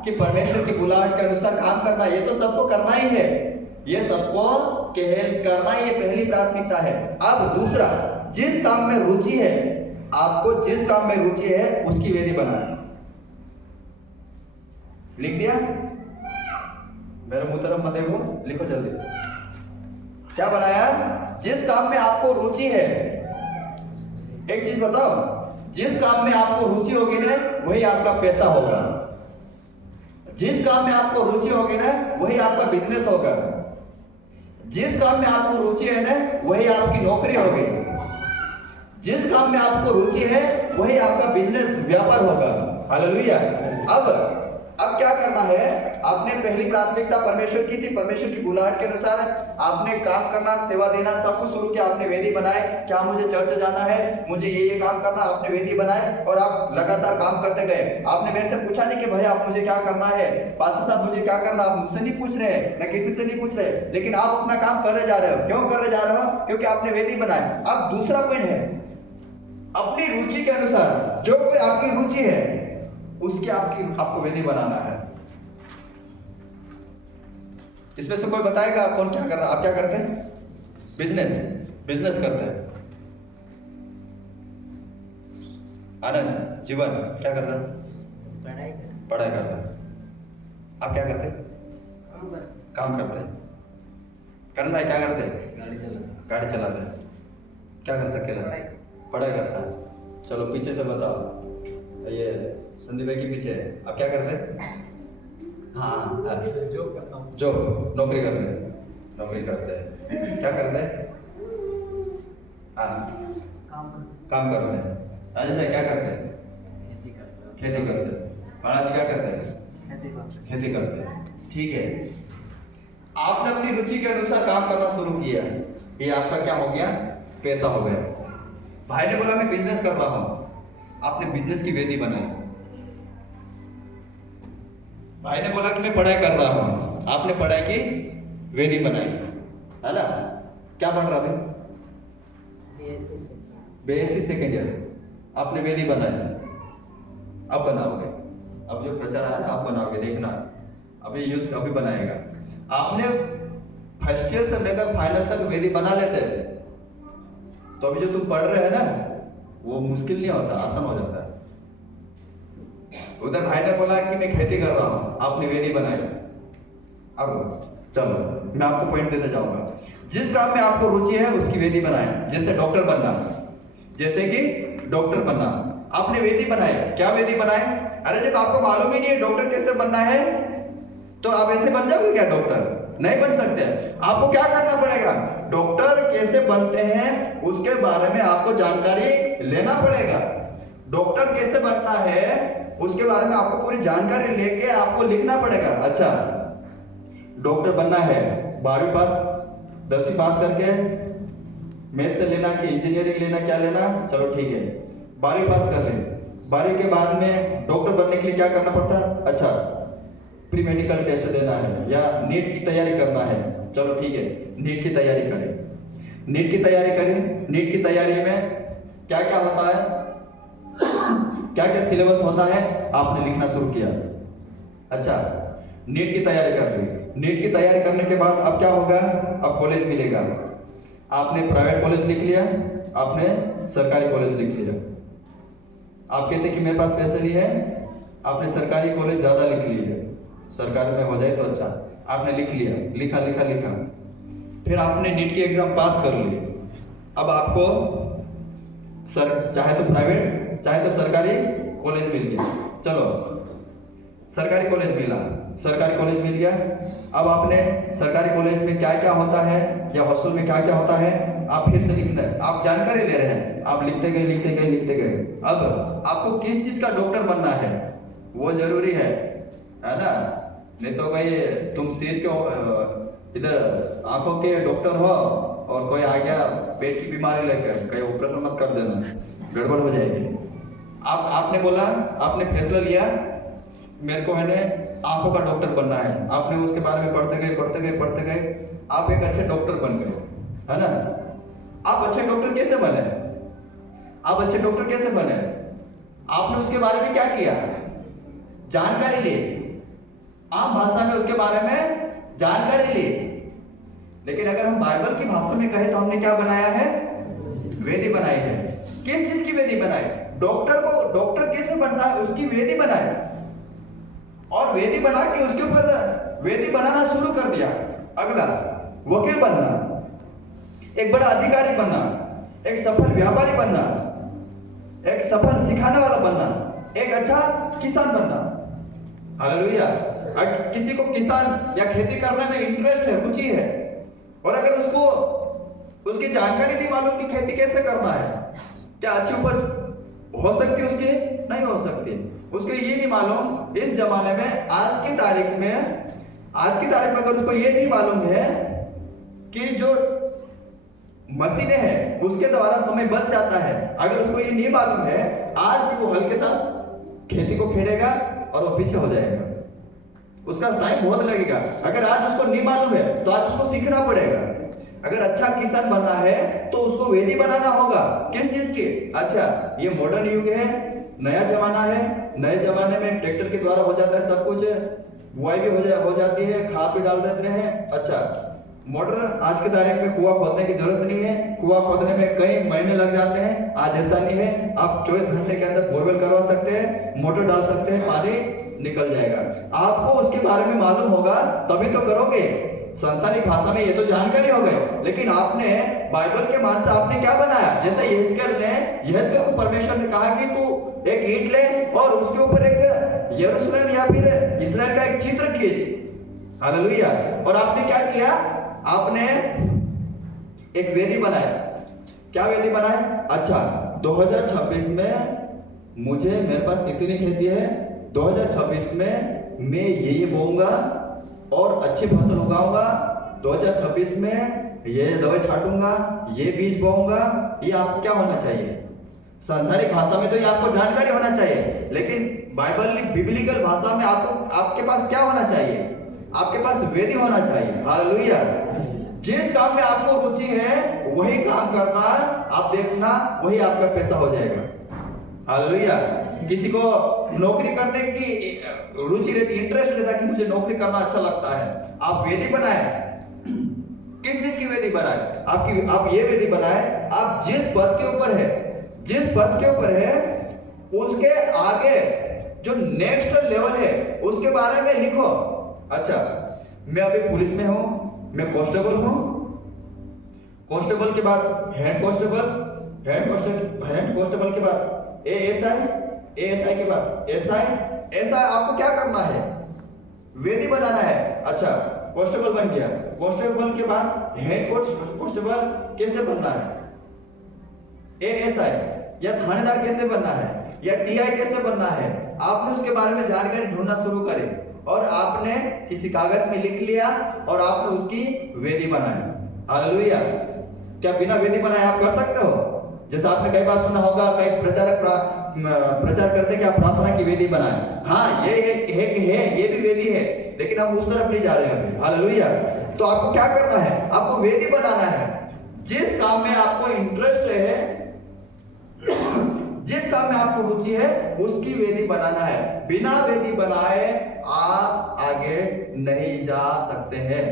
कि परमेश्वर की बुलाहट के अनुसार काम करना, ये तो सबको करना ही है, ये सबको करना ही पहली प्राथमिकता है। अब दूसरा, जिस काम में रुचि है, आपको जिस काम में रुचि है उसकी वेदी बनाना। लिख दिया? मेरे मुंह तरफ मत देखो, लिखो जल्दी। क्या बनाया? जिस काम में आपको रुचि है। एक चीज बताओ, जिस काम में आपको रुचि होगी ना, वही आपका पैसा होगा। जिस काम में आपको रुचि होगी ना, वही आपका बिजनेस होगा। जिस काम में आपको रुचि है ना, वही आपकी नौकरी होगी। जिस काम में आपको रुचि है वही आपका बिजनेस, व्यापार होगा। हालेलुया। अब क्या करना है? आपने पहली प्राथमिकता परमेश्वर की थी, परमेश्वर की बुलाहट के अनुसार आपने काम करना, सेवा देना, सब कुछ शुरू किया। आपने वेदी बनाए, क्या मुझे चर्च जाना है, मुझे ये काम करना, आपने वेदी बनाए और आप लगातार काम करते गए। आपने मेरे से पूछा नहीं कि भाई आप मुझे क्या करना है, पास्टर साहब मुझे क्या करना, आप मुझसे नहीं पूछ रहे हैं, न किसी से नहीं पूछ रहे, लेकिन आप अपना काम कर रहे जा रहे हो। क्यों कर रहे जा रहे हो? क्योंकि आपने वेदी बनाए। अब दूसरा पॉइंट है, अपनी रुचि के अनुसार, जो कोई आपकी रुचि है उसके आपको वेदी बनाना है। इसमें से कोई बताएगा कौन क्या कर रहा है? आप क्या करते हैं? बिजनेस करते हैं। आनंद, जीवन क्या करता है? पढ़ाई करता है। आप क्या करते हैं? काम करते हैं। करण भाई क्या करते हैं? गाड़ी चलाते हैं। क्या करता है? कैलाश पढ़ाई करता है। चलो पीछे से बताओ, ये संदीप भाई के पीछे आप क्या करते हैं? हाँ, जॉब, नौकरी करते हैं। क्या करते हैं? काम करते हैं। राजेश भाई क्या करते हैं? खेती करते हैं। महाराज जी क्या करते हैं? खेती करते हैं। ठीक है, आपने अपनी रुचि के अनुसार काम करना शुरू किया, ये आपका क्या हो गया? पैसा हो गया। भाई ने बोला मैं बिजनेस कर रहा हूं, आपने बिजनेस की वेदी बनाई। भाई ने बोला कि मैं पढ़ाई कर रहा हूं, आपने पढ़ाई की वेदी बनाई, है ना। क्या पढ़ रहा भाई? BSc second year. आपने वेदी बनाई, अब बनाओगे। अब जो प्रचार है ना, आप बनाओगे, देखना। अभी युद्ध अभी बनाएगा। आपने फर्स्ट ईयर से लेकर फाइनल तक वेदी बना लेते, तो अभी जो तुम पढ़ रहे हैं ना वो मुश्किल नहीं होता, आसान हो जाता है। उधर भाई ने बोला कि मैं खेती कर रहा हूं, आपने वेदी बनाई। अब चलो मैं आपको पॉइंट देते जाऊंगा। जिस काम में आपको रुचि है उसकी वेदी बनाए। जैसे डॉक्टर बनना, जैसे कि डॉक्टर बनना, आपने वेदी बनाई। क्या वेदी बनाए? अरे जब आपको मालूम ही नहीं है डॉक्टर कैसे बनना है तो आप ऐसे बन जाओगे क्या डॉक्टर? नहीं बन सकते। आपको क्या करना पड़ेगा? डॉक्टर कैसे बनते हैं उसके बारे में आपको जानकारी लेना पड़ेगा। डॉक्टर कैसे बनता है उसके बारे में आपको पूरी जानकारी लेके आपको लिखना पड़ेगा। अच्छा, डॉक्टर बनना है, 12वीं पास 10वीं पास करके मैथ से लेना कि इंजीनियरिंग लेना, क्या लेना, चलो ठीक है 12वीं पास कर ले। 12वीं के बाद में डॉक्टर बनने के लिए क्या करना पड़ता है? अच्छा, प्री मेडिकल टेस्ट देना है या नीट की तैयारी करना है, चलो ठीक है नीट की तैयारी करें। नीट की तैयारी करें। नीट की तैयारी में क्या क्या होता है, क्या क्या सिलेबस होता है, आपने लिखना शुरू किया। अच्छा, नीट की तैयारी कर ली। नीट की तैयारी करने के बाद अब क्या होगा? अब कॉलेज मिलेगा। आपने प्राइवेट कॉलेज लिख लिया, आपने सरकारी कॉलेज लिख लिया। आप कहते कि मेरे पास पैसे नहीं है, आपने सरकारी कॉलेज ज्यादा लिख लिया, सरकारी में हो जाए तो अच्छा, आपने लिख लिया, लिखा लिखा लिखा, फिर आपने नीट की एग्जाम पास कर ली। अब आपको चाहे तो प्राइवेट चाहे तो सरकारी कॉलेज मिल गया। चलो सरकारी कॉलेज मिला, सरकारी कॉलेज मिल गया। अब आपने सरकारी कॉलेज में क्या क्या होता है या हॉस्टल में क्या क्या होता है आप फिर से लिखना है, आप जानकारी ले रहे हैं, आप लिखते गए लिखते गए लिखते गए। अब आपको किस चीज का डॉक्टर बनना है वो जरूरी है ना? नहीं तो भाई तुम सिर के इधर आंखों के डॉक्टर हो और कोई आ गया पेट की बीमारी लेकर, कहीं ऑपरेशन मत कर देना, गड़बड़ हो जाएगी। आपने बोला, आपने फैसला लिया मेरे को है ने आंखों का डॉक्टर बनना है। आपने उसके बारे में पढ़ते गए पढ़ते गए पढ़ते गए, आप एक अच्छे डॉक्टर बन गए, है ना? आप अच्छे डॉक्टर कैसे बने? आप अच्छे डॉक्टर कैसे बने? आपने उसके बारे में क्या किया? जानकारी ली, आम भाषा में उसके बारे में जानकारी ली। लेकिन अगर हम बाइबल की भाषा में कहें तो हमने क्या बनाया है? वेदी बनाई है। किस चीज की वेदी बनाई? डॉक्टर कैसे बनता है उसकी वेदी बनाई, और वेदी बना के उसके ऊपर वेदी बनाना शुरू कर दिया। अगला वकील बनना, एक बड़ा अधिकारी बनना, एक सफल व्यापारी बनना, एक सफल सिखाने वाला बनना, एक अच्छा किसान बनना। हालेलुया। किसी को किसान या खेती करने में इंटरेस्ट है, रुचि है, और अगर उसको उसकी जानकारी नहीं मालूम कि खेती कैसे करना है, क्या अच्छी उपज हो सकती है उसकी? नहीं हो सकती। उसको ये नहीं मालूम इस जमाने में, आज की तारीख में अगर उसको ये नहीं मालूम है कि जो मशीनें हैं उसके द्वारा समय बच जाता है, अगर उसको ये नहीं मालूम है, आज भी वो हल के साथ खेती को खेड़ेगा और वो पीछे हो जाएगा, उसका टाइम बहुत लगेगा। अगर आज उसको नहीं मालूम है तो आज उसको सीखना पड़ेगा। अगर अच्छा किसान बनना है तो उसको वेदी बनाना होगा। किस चीज की? अच्छा, ये मॉडर्न युग है, नया जमाना है, नए जमाने में ट्रैक्टर के द्वारा हो जाता है सब कुछ, बुआई भी हो जाती है, खाद भी डाल देते हैं। अच्छा, मॉडर्न आज की तारीख में कुआं खोदने की जरूरत नहीं है, कुआं खोदने में कई महीने लग जाते हैं। आज ऐसा नहीं है, आप 24 घंटे के अंदर बोरवेल करवा सकते हैं, मोटर डाल सकते हैं, पानी निकल जाएगा। आपको उसके बारे में मालूम होगा तभी तो करोगे। सांसारिक भाषा में ये तो जानकारी हो गए, लेकिन आपने बाइबल के मान से आपने क्या बनाया? जैसे यहेजकेल को परमेश्वर ने कहा कि तू एक ईंट ले और उसके ऊपर एक यरूशलेम या फिर इस्राएल का एक चित्र खींच। हालेलुया। और आपने क्या किया? आपने एक वेदी बनाया। क्या वेदी बनाया? अच्छा, 2026 में मेरे पास कितनी खेती है, 2026 में मैं ये बोऊंगा और अच्छी फसल उगाऊंगा, 2026 में ये दवाई छाटूंगा, ये बीज बोऊंगा। ये आपको क्या होना चाहिए? सांसारिक भाषा में तो ये आपको जानकारी होना चाहिए, लेकिन बिब्लिकल भाषा में आपके पास क्या होना चाहिए? आपके पास वेदी होना चाहिए। हालेलुया। जिस काम में आपको रुचि है वही काम करना, आप देखना वही आपका पैसा हो जाएगा। हालेलुया। किसी को नौकरी करने की रुचि रहती, इंटरेस्ट रहता कि मुझे नौकरी करना अच्छा लगता है, आप वेदी बनाए। किस चीज की वेदी बनाए? आप ये वेदी बनाए, आप जिस पद के ऊपर है, जिस पद के ऊपर है उसके आगे जो नेक्स्ट लेवल है उसके बारे में लिखो। अच्छा, मैं अभी पुलिस में हूं, मैं कांस्टेबल हूं, कांस्टेबल के बाद हेड कांस्टेबल, हेड कांस्टेबल के बाद एएसआई, एएसआई के बाद एसआई, एसआई। आपको क्या करना है? वेदी बनाना है। अच्छा, कांस्टेबल बन गया, कांस्टेबल के बाद हेड कांस्टेबल कैसे बनना है, एएसआई या थानेदार कैसे बनना है, या टीआई कैसे बनना है, आपने उसके बारे में जानकारी ढूंढना शुरू करें और आपने किसी कागज में लिख लिया और आपने उसकी वेदी बनाई। हालेलुया। क्या बिना वेदी बनाए आप कर सकते हो? जैसे आपने कई बार सुना होगा, कई प्रचारक प्रचार करते कि आप प्रार्थना की वेदी बनाएं। हाँ, ये भी वेदी है, लेकिन हम उस तरफ नहीं जा रहे हैं अभी। हालेलुया। तो आपको क्या करना है? आपको वेदी बनाना है। जिस काम में आपको इंटरेस्ट है, जिस काम में आपको रुचि है, उसकी वेदी बनाना है। बिना वेदी बनाए आप आगे नहीं जा सकते हैं।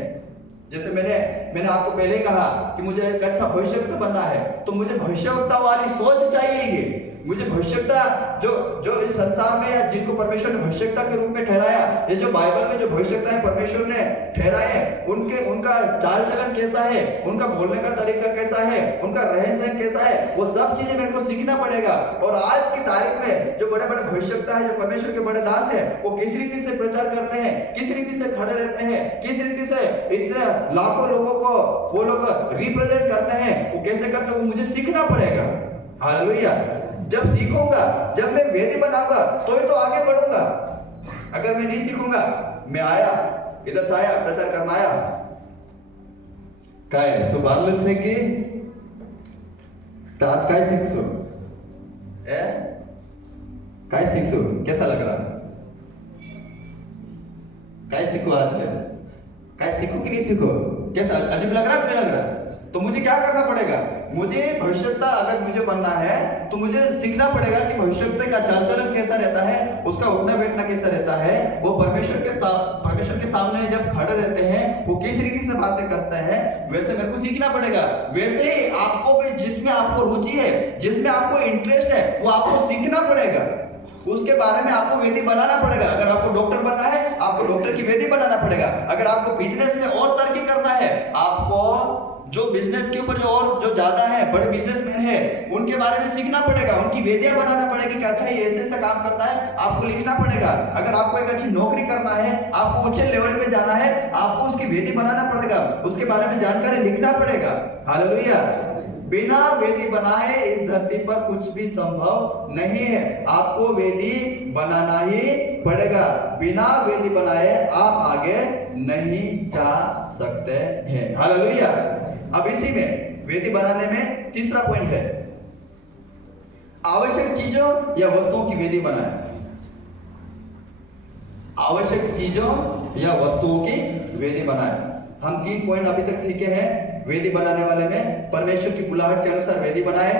जैसे मैंने आपको पहले ही कहा कि मुझे एक अच्छा भविष्यवक्ता बनना है, तो मुझे भविष्यवक्ता वाली सोच चाहिए। मुझे भविष्यवक्ता जो इस संसार में या जिनको परमेश्वर ने भविष्यवक्ता के रूप में ठहराया, ये जो बाइबल में जो भविष्यवक्ता है परमेश्वर ने ठहराए, उनका चाल चलन कैसा है, उनका बोलने का तरीका कैसा है, उनका रहन सहन कैसा है, वो सब चीजें मेरे को सीखना पड़ेगा। और आज की तारीख में जो बड़े बड़े भविष्यवक्ता है, जो परमेश्वर के बड़े दास है, वो किस रीति से प्रचार करते हैं, किस रीति से खड़े रहते हैं, किस रीति से इतने लाखों लोगों को वो लोग रिप्रेजेंट करते हैं, वो कैसे करते हैं, वो मुझे सीखना पड़ेगा। हालेलुया। जब सीखूंगा, जब मैं वेदी बनाऊंगा, तो ही तो आगे बढ़ूंगा। अगर मैं नहीं सीखूंगा, मैं आया इधर से आया प्रचार करना आया, काय सुबारलू छे कि तो आज काय सीखसो, काय सीखसो, कैसा लग रहा? काय सीखो आज है, काय सीखो कि नहीं सीखो, कैसा अजीब लग रहा है, नहीं लग रहा? तो मुझे क्या करना पड़ेगा? मुझे भविष्यवक्ता अगर मुझे बनना है तो मुझे सीखना पड़ेगा कि भविष्यवक्ता का चाल चलन कैसा रहता है, उसका उठना बैठना कैसा रहता है, वो परमेश्वर के सामने जब खड़े रहते हैं वो किस रीति से बातें करते हैं, वैसे मेरे को सीखना पड़ेगा। वैसे ही आपको भी जिसमें आपको रुचि है, जिसमें आपको इंटरेस्ट है, वो आपको सीखना पड़ेगा, उसके बारे में आपको वेदी बनाना पड़ेगा। अगर आपको डॉक्टर बनना है, आपको डॉक्टर की वेदी बनाना पड़ेगा। अगर आपको बिजनेस में और तरक्की करना है, आपको जो बिजनेस के ऊपर जो ज्यादा है, बड़े बिजनेसमैन है, उनके बारे में सीखना पड़ेगा, उनकी वेदियां बनाना पड़ेगी कि अच्छा ये ऐसे काम करता है, आपको लिखना पड़ेगा। अगर आपको एक अच्छी नौकरी करना है, आपको उच्च लेवल पे जाना है, आपको उसकी वेदी बनाना पड़ेगा, उसके बारे में जानकारी लिखना पड़ेगा। हालेलुया। बिना वेदी बनाए इस धरती पर कुछ भी संभव नहीं है। आपको वेदी बनाना ही पड़ेगा। बिना वेदी बनाए आप आगे नहीं जा सकते हैं। हालेलुया। अब इसी में वेदी बनाने में तीसरा पॉइंट है, आवश्यक चीजों या वस्तुओं की वेदी बनाएं। आवश्यक चीजों या वस्तुओं की वेदी बनाएं। हम 3 पॉइंट अभी तक सीखे हैं वेदी बनाने वाले में। परमेश्वर की बुलाहट के अनुसार वेदी बनाएं।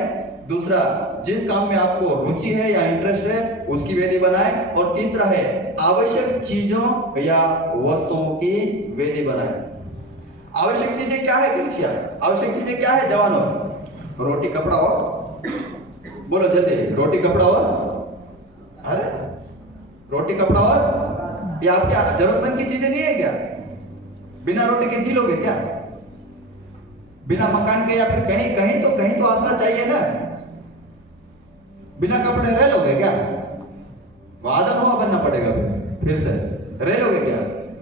दूसरा, जिस काम में आपको रुचि है या इंटरेस्ट है उसकी वेदी बनाएं। और तीसरा है आवश्यक चीजों या वस्तुओं की वेदी बनाएं। आवश्यक चीजें क्या है बच्चिया? आवश्यक चीजें क्या है जवानों? रोटी कपड़ा और, बोलो जल्दी, रोटी कपड़ा और, अरे रोटी कपड़ा और, ये आपके जरूरतमंद की चीजें नहीं है क्या? बिना रोटी के जी लोगे क्या? बिना मकान के या फिर कहीं तो आसरा चाहिए ना। बिना कपड़े रह लोगे क्या? आदम हवा बनना पड़ेगा फिर से, रह लोगे क्या?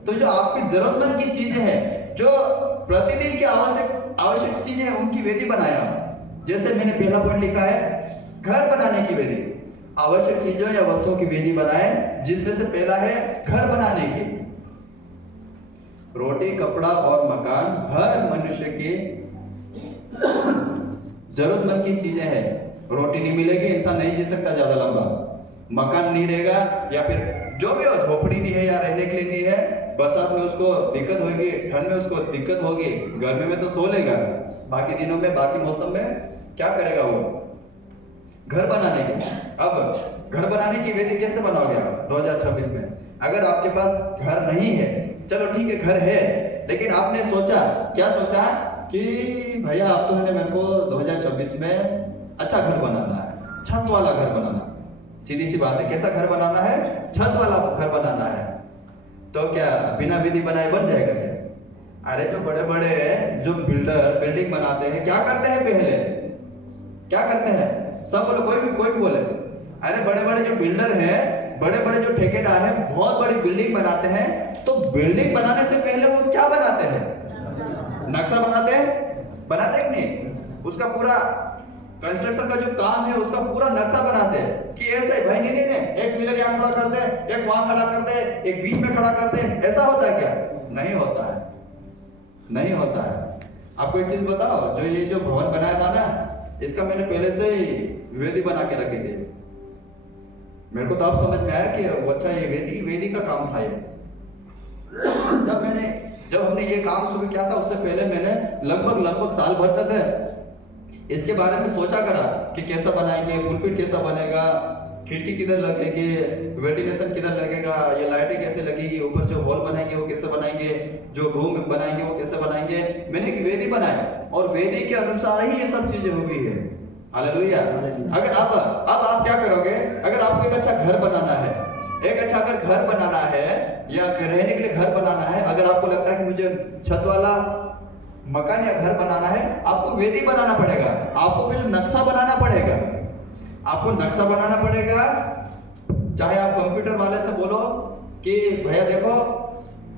तो जो आपकी जरूरतमंद की चीजें हैं, जो प्रतिदिन की आवश्यक चीजें हैं, उनकी वेदी बनाया। जैसे मैंने पहला पॉइंट लिखा है, घर बनाने की वेदी। आवश्यक चीजों या वस्तुओं की वेदी बनाए, जिसमें से पहला है घर बनाने की। रोटी कपड़ा और मकान हर मनुष्य की जरूरतमंद की चीजें हैं। रोटी नहीं मिलेगी, इंसान नहीं जी सकता ज्यादा लंबा। मकान नहीं रहेगा, या फिर जो भी हो, झोपड़ी नहीं है या रहने के लिए नहीं है, बरसात में उसको दिक्कत होगी, ठंड में उसको दिक्कत होगी, गर्मी में तो सो लेगा, बाकी दिनों में, बाकी मौसम में क्या करेगा वो? घर बनाने की। अब घर बनाने की वेदी कैसे बनाओगे आप 2026 में? अगर आपके पास घर नहीं है, चलो ठीक है घर है, लेकिन आपने सोचा, क्या सोचा कि भैया आप तो है मेरे को 2026 में अच्छा घर बनाना है, छत वाला घर बनाना। सीधी सी बात है, कैसा घर बनाना है? छत वाला घर बनाना है। तो क्या बिना विधि बनाए बन जाएगा क्या? अरे जो बड़े बड़े जो बिल्डर बिल्डिंग बनाते हैं, क्या करते हैं पहले? क्या करते हैं? सब बोलो, कोई भी बोले। अरे बड़े बड़े जो बिल्डर हैं, बड़े बड़े जो ठेकेदार हैं, बहुत बड़ी बिल्डिंग बनाते हैं, तो बिल्डिंग बनाने से पहले वो क्या बनाते हैं? नक्शा बनाते हैं, बनाते हैं कि नहीं? उसका पूरा कंस्ट्रक्शन का जो काम है उसका पूरा नक्शा बनाते हैं कि ऐसे भाई नहीं, एक पिलर यहाँ खड़ा कर दे, एक वहां खड़ा कर दे, एक बीच में खड़ा कर दे। ऐसा होता है क्या? नहीं होता है, नहीं होता है। आपको एक चीज बताओ, जो ये जो भवन बनाया था ना, इसका मैंने पहले से ही वेदी बना के रखी थी। मेरे को तो अब समझ में आया कि वो अच्छा ये वेदी का काम था ये। जब हमने ये काम शुरू किया था, उससे पहले मैंने लगभग साल भर तक इसके बारे में सोचा करा कि कैसा बनाएंगे, पुलपिट कैसा बनेगा, खिड़की किधर लगेगी, वेंटिलेशन किधर लगेगा, ये लाइटें कैसे लगेगी, ऊपर जो हॉल बनाएंगे वो कैसे बनाएंगे, जो रूम बनाएंगे वो कैसे बनाएंगे। मैंने एक वेदी बनाया और वेदी के अनुसार ही ये सब चीजें हुई है। हालेलुया। अगर अब आप क्या करोगे? अगर आपको एक अच्छा घर बनाना है, एक अच्छा अगर घर बनाना है या रहने के लिए घर बनाना है, अगर आपको लगता है कि मुझे छत वाला मकान या घर बनाना है, आपको वेदी बनाना पड़ेगा। आपको पहले नक्शा बनाना पड़ेगा, आपको नक्शा बनाना पड़ेगा। चाहे आप कंप्यूटर वाले से बोलो कि भैया देखो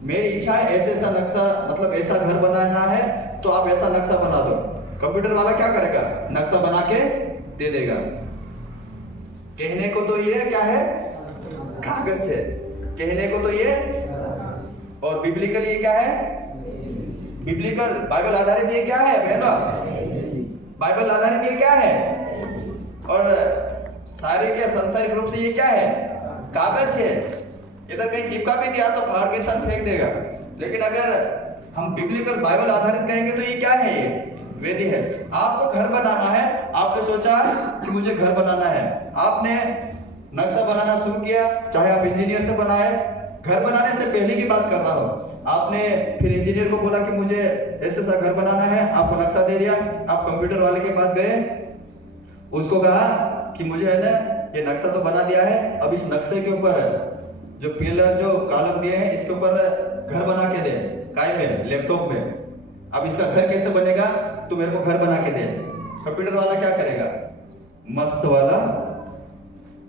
मेरी इच्छा है ऐसा नक्शा, मतलब ऐसा घर बनाना है, तो आप ऐसा नक्शा बना दो। कंप्यूटर वाला क्या करेगा? नक्शा बना के दे देगा। कहने को तो ये क्या है? कागज है। कहने को तो ये, और बिब्लिकल ये क्या है? बिब्लिकल बाइबल आधारित ये क्या है बहनों? बाइबल आधारित ये क्या है? और शारीरिक या सांसारिक रूप से ये क्या है? कागज है। इधर कहीं चिपका भी दिया तो फाड़ के साथ फेंक देगा। लेकिन अगर हम बिब्लिकल बाइबल आधारित कहेंगे तो ये क्या है? ये वेदी है। आपको घर बनाना है, आपने सोचा कि मुझे घर बनाना है, आपने नक्शा बनाना शुरू किया, चाहे आप इंजीनियर से बनाए। घर बनाने से पहले की बात कर रहा हूं, आपने फिर इंजीनियर को बोला कि मुझे ऐसा घर बनाना है, आपको नक्शा दे दिया, आप कंप्यूटर वाले के पास गए, उसको कहा कि मुझे है ना ये नक्शा तो बना दिया है, अब इस नक्शे के ऊपर जो पिलर जो कॉलम दिए हैं इसके ऊपर घर बना के दे, काय में, लैपटॉप में। अब इसका घर कैसे बनेगा? तो मेरे को घर बना के दे। कंप्यूटर वाला क्या करेगा? मस्त वाला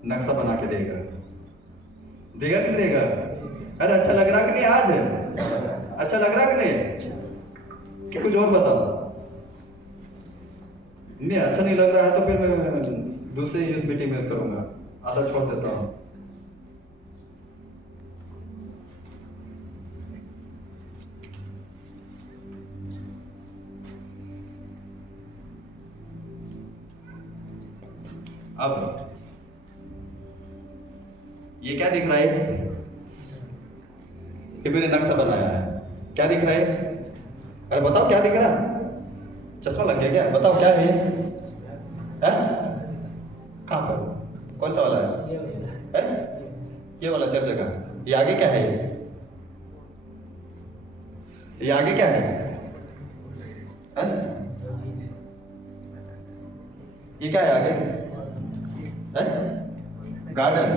नक्शा बना के देगा। देगा कि नहीं देगा? अरे अच्छा लग रहा कि नहीं? आज अच्छा लग रहा कि नहीं? कि कुछ और बताओ? नहीं अच्छा नहीं लग रहा है तो फिर मैं दूसरी यूथ मीटिंग में करूंगा, आधा छोड़ देता हूं। अब ये क्या दिख रहा है? ये मैंने नक्शा बनाया है। क्या दिख रहा है? अरे बताओ क्या दिख रहा है? चश्मा लग गया क्या? बताओ क्या है? कहाँ पर? कौन सा वाला है? ये वाला चर्च का। ये आगे क्या है? ये आगे क्या है? ये क्या है आगे? गार्डन।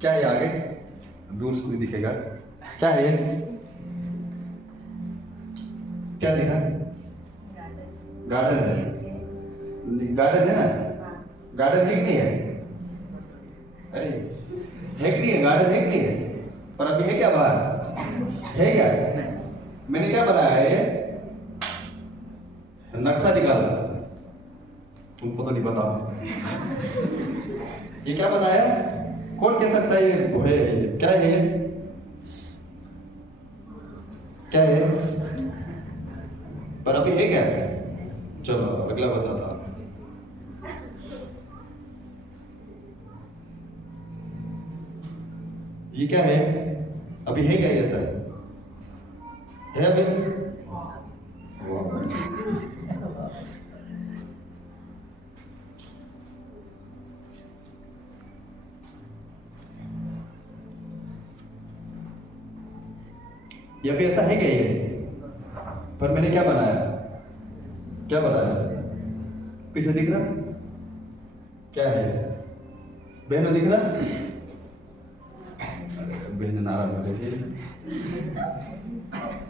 क्या है आगे? दूर से भी दिखेगा। क्या है ये? क्या दिखा? गार्डन है। गार्डन है ना? गार्डन है कि नहीं है? अरे है कि नहीं है? गार्डन है कि नहीं है? पर अभी है क्या बाहर? है क्या? मैंने क्या बनाया है? ये नक्शा निकाला, तुमको तो नहीं पता। ये क्या बनाया? कौन कह सकता है ये क्या है? क्या है? पर अभी है क्या? चलो अगला बताता हूं। ये क्या है? अभी है क्या ये सर? है अभी? या भी ऐसा है क्या ये? पर मैंने क्या बनाया? क्या बनाया? पीछे दिख रहा? क्या है? बहनों दिख रहा? बहन नाराज हो रही।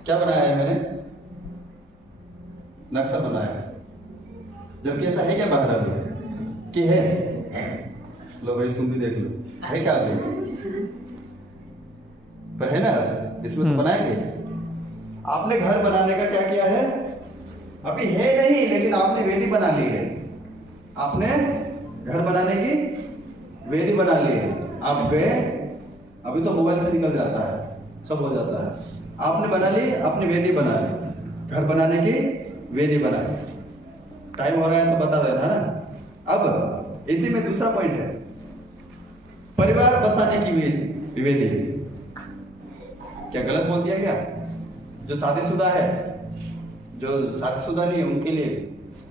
क्या बनाया है मैंने? नक्शा बनाया, जबकि ऐसा है क्या बाहर अभी कि है? लो भाई तुम भी देख लो, है क्या अभी? पर है ना, इसमें तो बनाएंगे। आपने घर बनाने का क्या किया है? अभी है नहीं, लेकिन आपने वेदी बना ली है। आपने घर बनाने की वेदी बना ली है। आप गए, अभी तो मोबाइल से निकल जाता है, सब हो जाता है। आपने बना ली, अपनी वेदी बना ली, घर बनाने की वेदी बना ली। टाइम हो रहा है तो बता देना ना। अब इसी में दूसरा पॉइंट है, परिवार बसाने की वेदी। क्या गलत बोल दिया क्या? जो शादीशुदा है, जो शादीशुदा नहीं है, उनके लिए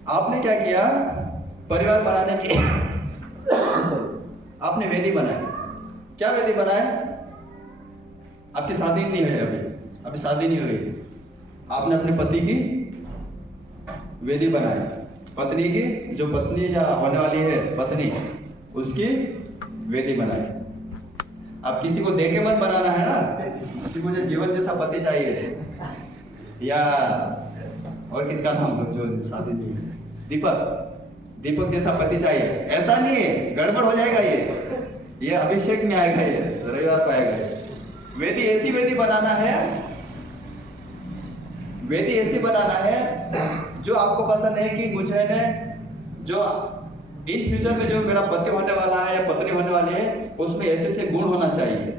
आपने क्या किया? परिवार बनाने की आपने वेदी बनाई। क्या वेदी बनाए? आपकी शादी नहीं है, अभी शादी नहीं हुई, आपने अपने पति की वेदी बनाई। पत्नी की, जो पत्नी या होने वाली है पत्नी, उसकी वेदी बनाई। अब किसी को देखे मत बनाना है ना कि मुझे जीवन जैसा पति चाहिए, या और किसका नाम जो शादी नहीं है, दीपक जैसा पति चाहिए, ऐसा नहीं है, गड़बड़ हो जाएगा ये अभिषेक में आएगा, ये रविवार को आएगा। वेदी ऐसी वेदी बनाना है, वेदी ऐसी बनाना है जो आपको पसंद है कि मुझे ने जो इन फ्यूचर में जो मेरा पति होने वाला है या पत्नी होने वाली है, उसमें ऐसे ऐसे गुण होना चाहिए।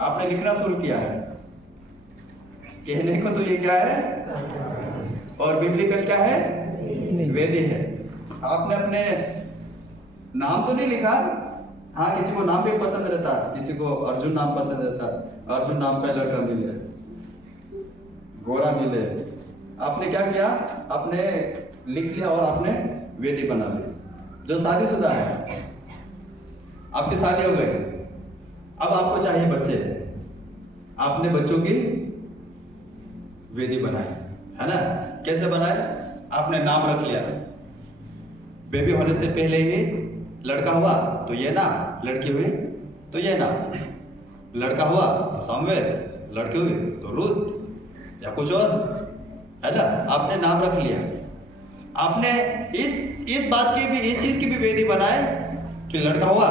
आपने लिखना शुरू किया है, कहने को तो ये क्या है, और बिब्लिकल क्या है, वेदी है। आपने अपने नाम तो नहीं लिखा, हाँ किसी को नाम भी पसंद रहता, किसी को अर्जुन नाम पसंद रहता, अर्जुन नाम का लड़का मिले, गोरा मिले। आपने क्या किया? आपने लिख लिया और आपने वेदी बना ली। जो शादीशुदा है, आपकी शादी हो गई, अब आपको चाहिए बच्चे, आपने बच्चों की वेदी बनाई, है ना? कैसे बनाए? आपने नाम रख लिया। बेबी होने से पहले ही लड़का हुआ तो ये ना, लड़की हुई तो ये ना, लड़का हुआ तो सामुएल, लड़की हुई तो रूथ या कुछ और, है ना? आपने नाम रख लिया। आपने इस बात की भी, इस चीज की भी वेदी बनाए कि लड़का हुआ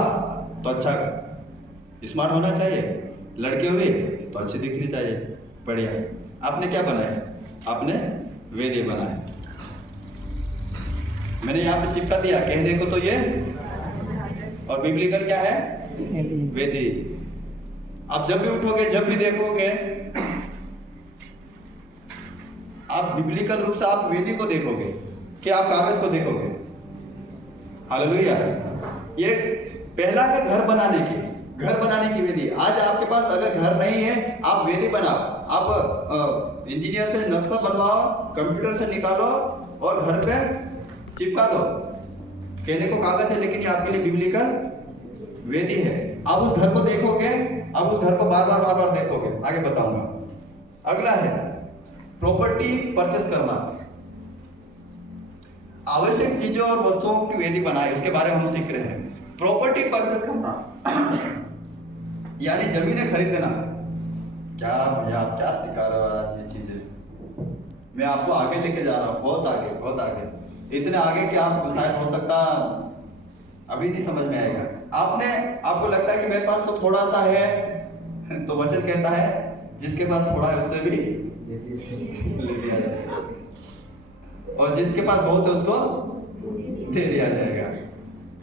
तो अच्छा स्मार्ट होना चाहिए, लड़की हुई तो अच्छी दिखनी चाहिए, बढ़िया। आपने क्या बनाया? आपने वेदी बनाए। मैंने यहाँ पे चिपका दिया, कहने को तो ये, और बिब्लिकल क्या है, वेदी। आप जब भी उठोगे, जब भी देखोगे, आप बिब्लिकल रूप से आप वेदी को देखोगे कि आप कागज को देखोगे। हालेलुया। ये पहला है घर बनाने की वेदी। आज आपके पास अगर घर नहीं है, आप वेदी बनाओ। आप इंजीनियर से नक्शा बनवाओ, कंप्यूटर से निकालो और घर पे चिपका दो। कहने को कागज है, लेकिन ये आपके लिए बिब्लिकल वेदी है। आप उस घर को देखोगे, आप उस घर को बार बार देखोगे। आगे बताऊंगा। अगला है प्रॉपर्टी परचेस करना। आवश्यक चीजों और वस्तुओं की वेदी बनाए, उसके बारे में हम सीख रहे हैं। प्रॉपर्टी परचेस करना यानी जमीनें खरीदना। क्या भैया आप क्या सिखा रहे हो आज ये चीजें? मैं आपको आगे लेके जा रहा हूँ, बहुत आगे, इतने आगे कि आप शायद हो सकता अभी नहीं समझ में आएगा। आपको लगता है कि मेरे पास तो थोड़ा सा है, तो वचन कहता है जिसके पास थोड़ा है उससे भी ले लिया जाएगा, और जिसके पास बहुत है उसको दे दिया जाएगा।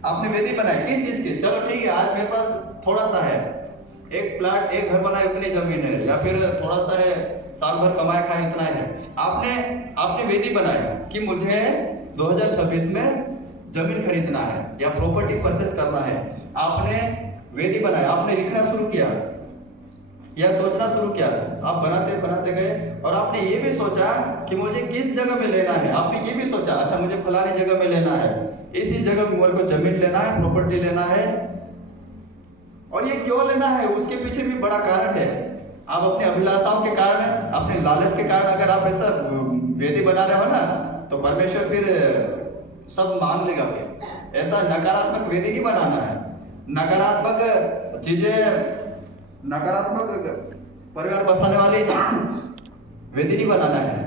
आपने वेदी बनाई किस चीज की? चलो ठीक है, आज मेरे पास थोड़ा सा है, एक प्लाट, एक घर बनाए उतनी जमीन है, या फिर थोड़ा सा है, साल भर कमाए खाए इतना है। आपने वेदी बनाई कि मुझे 2026 में जमीन खरीदना है या प्रॉपर्टी परचेस करना है। आपने वेदी बनाया, आपने लिखना शुरू किया या सोचना शुरू किया। आप बनाते गए, और आपने ये भी सोचा कि मुझे किस जगह में लेना है। आपने ये भी सोचा, अच्छा मुझे फलानी जगह में लेना है, इसी जगह में मेरे को जमीन लेना है, प्रॉपर्टी लेना है। और ये क्यों लेना है, उसके पीछे भी बड़ा कारण है। आप अपनी अभिलाषाओं के कारण, अपने लालच के कारण अगर आप ऐसा वेदी बना रहे हो ना, तो परमेश्वर फिर सब मांग लेगा। फिर ऐसा नकारात्मक वेदी नहीं बनाना है। नकारात्मक चीजें, नकारात्मक परिवार बसाने वाली वेदी नहीं बनाना है।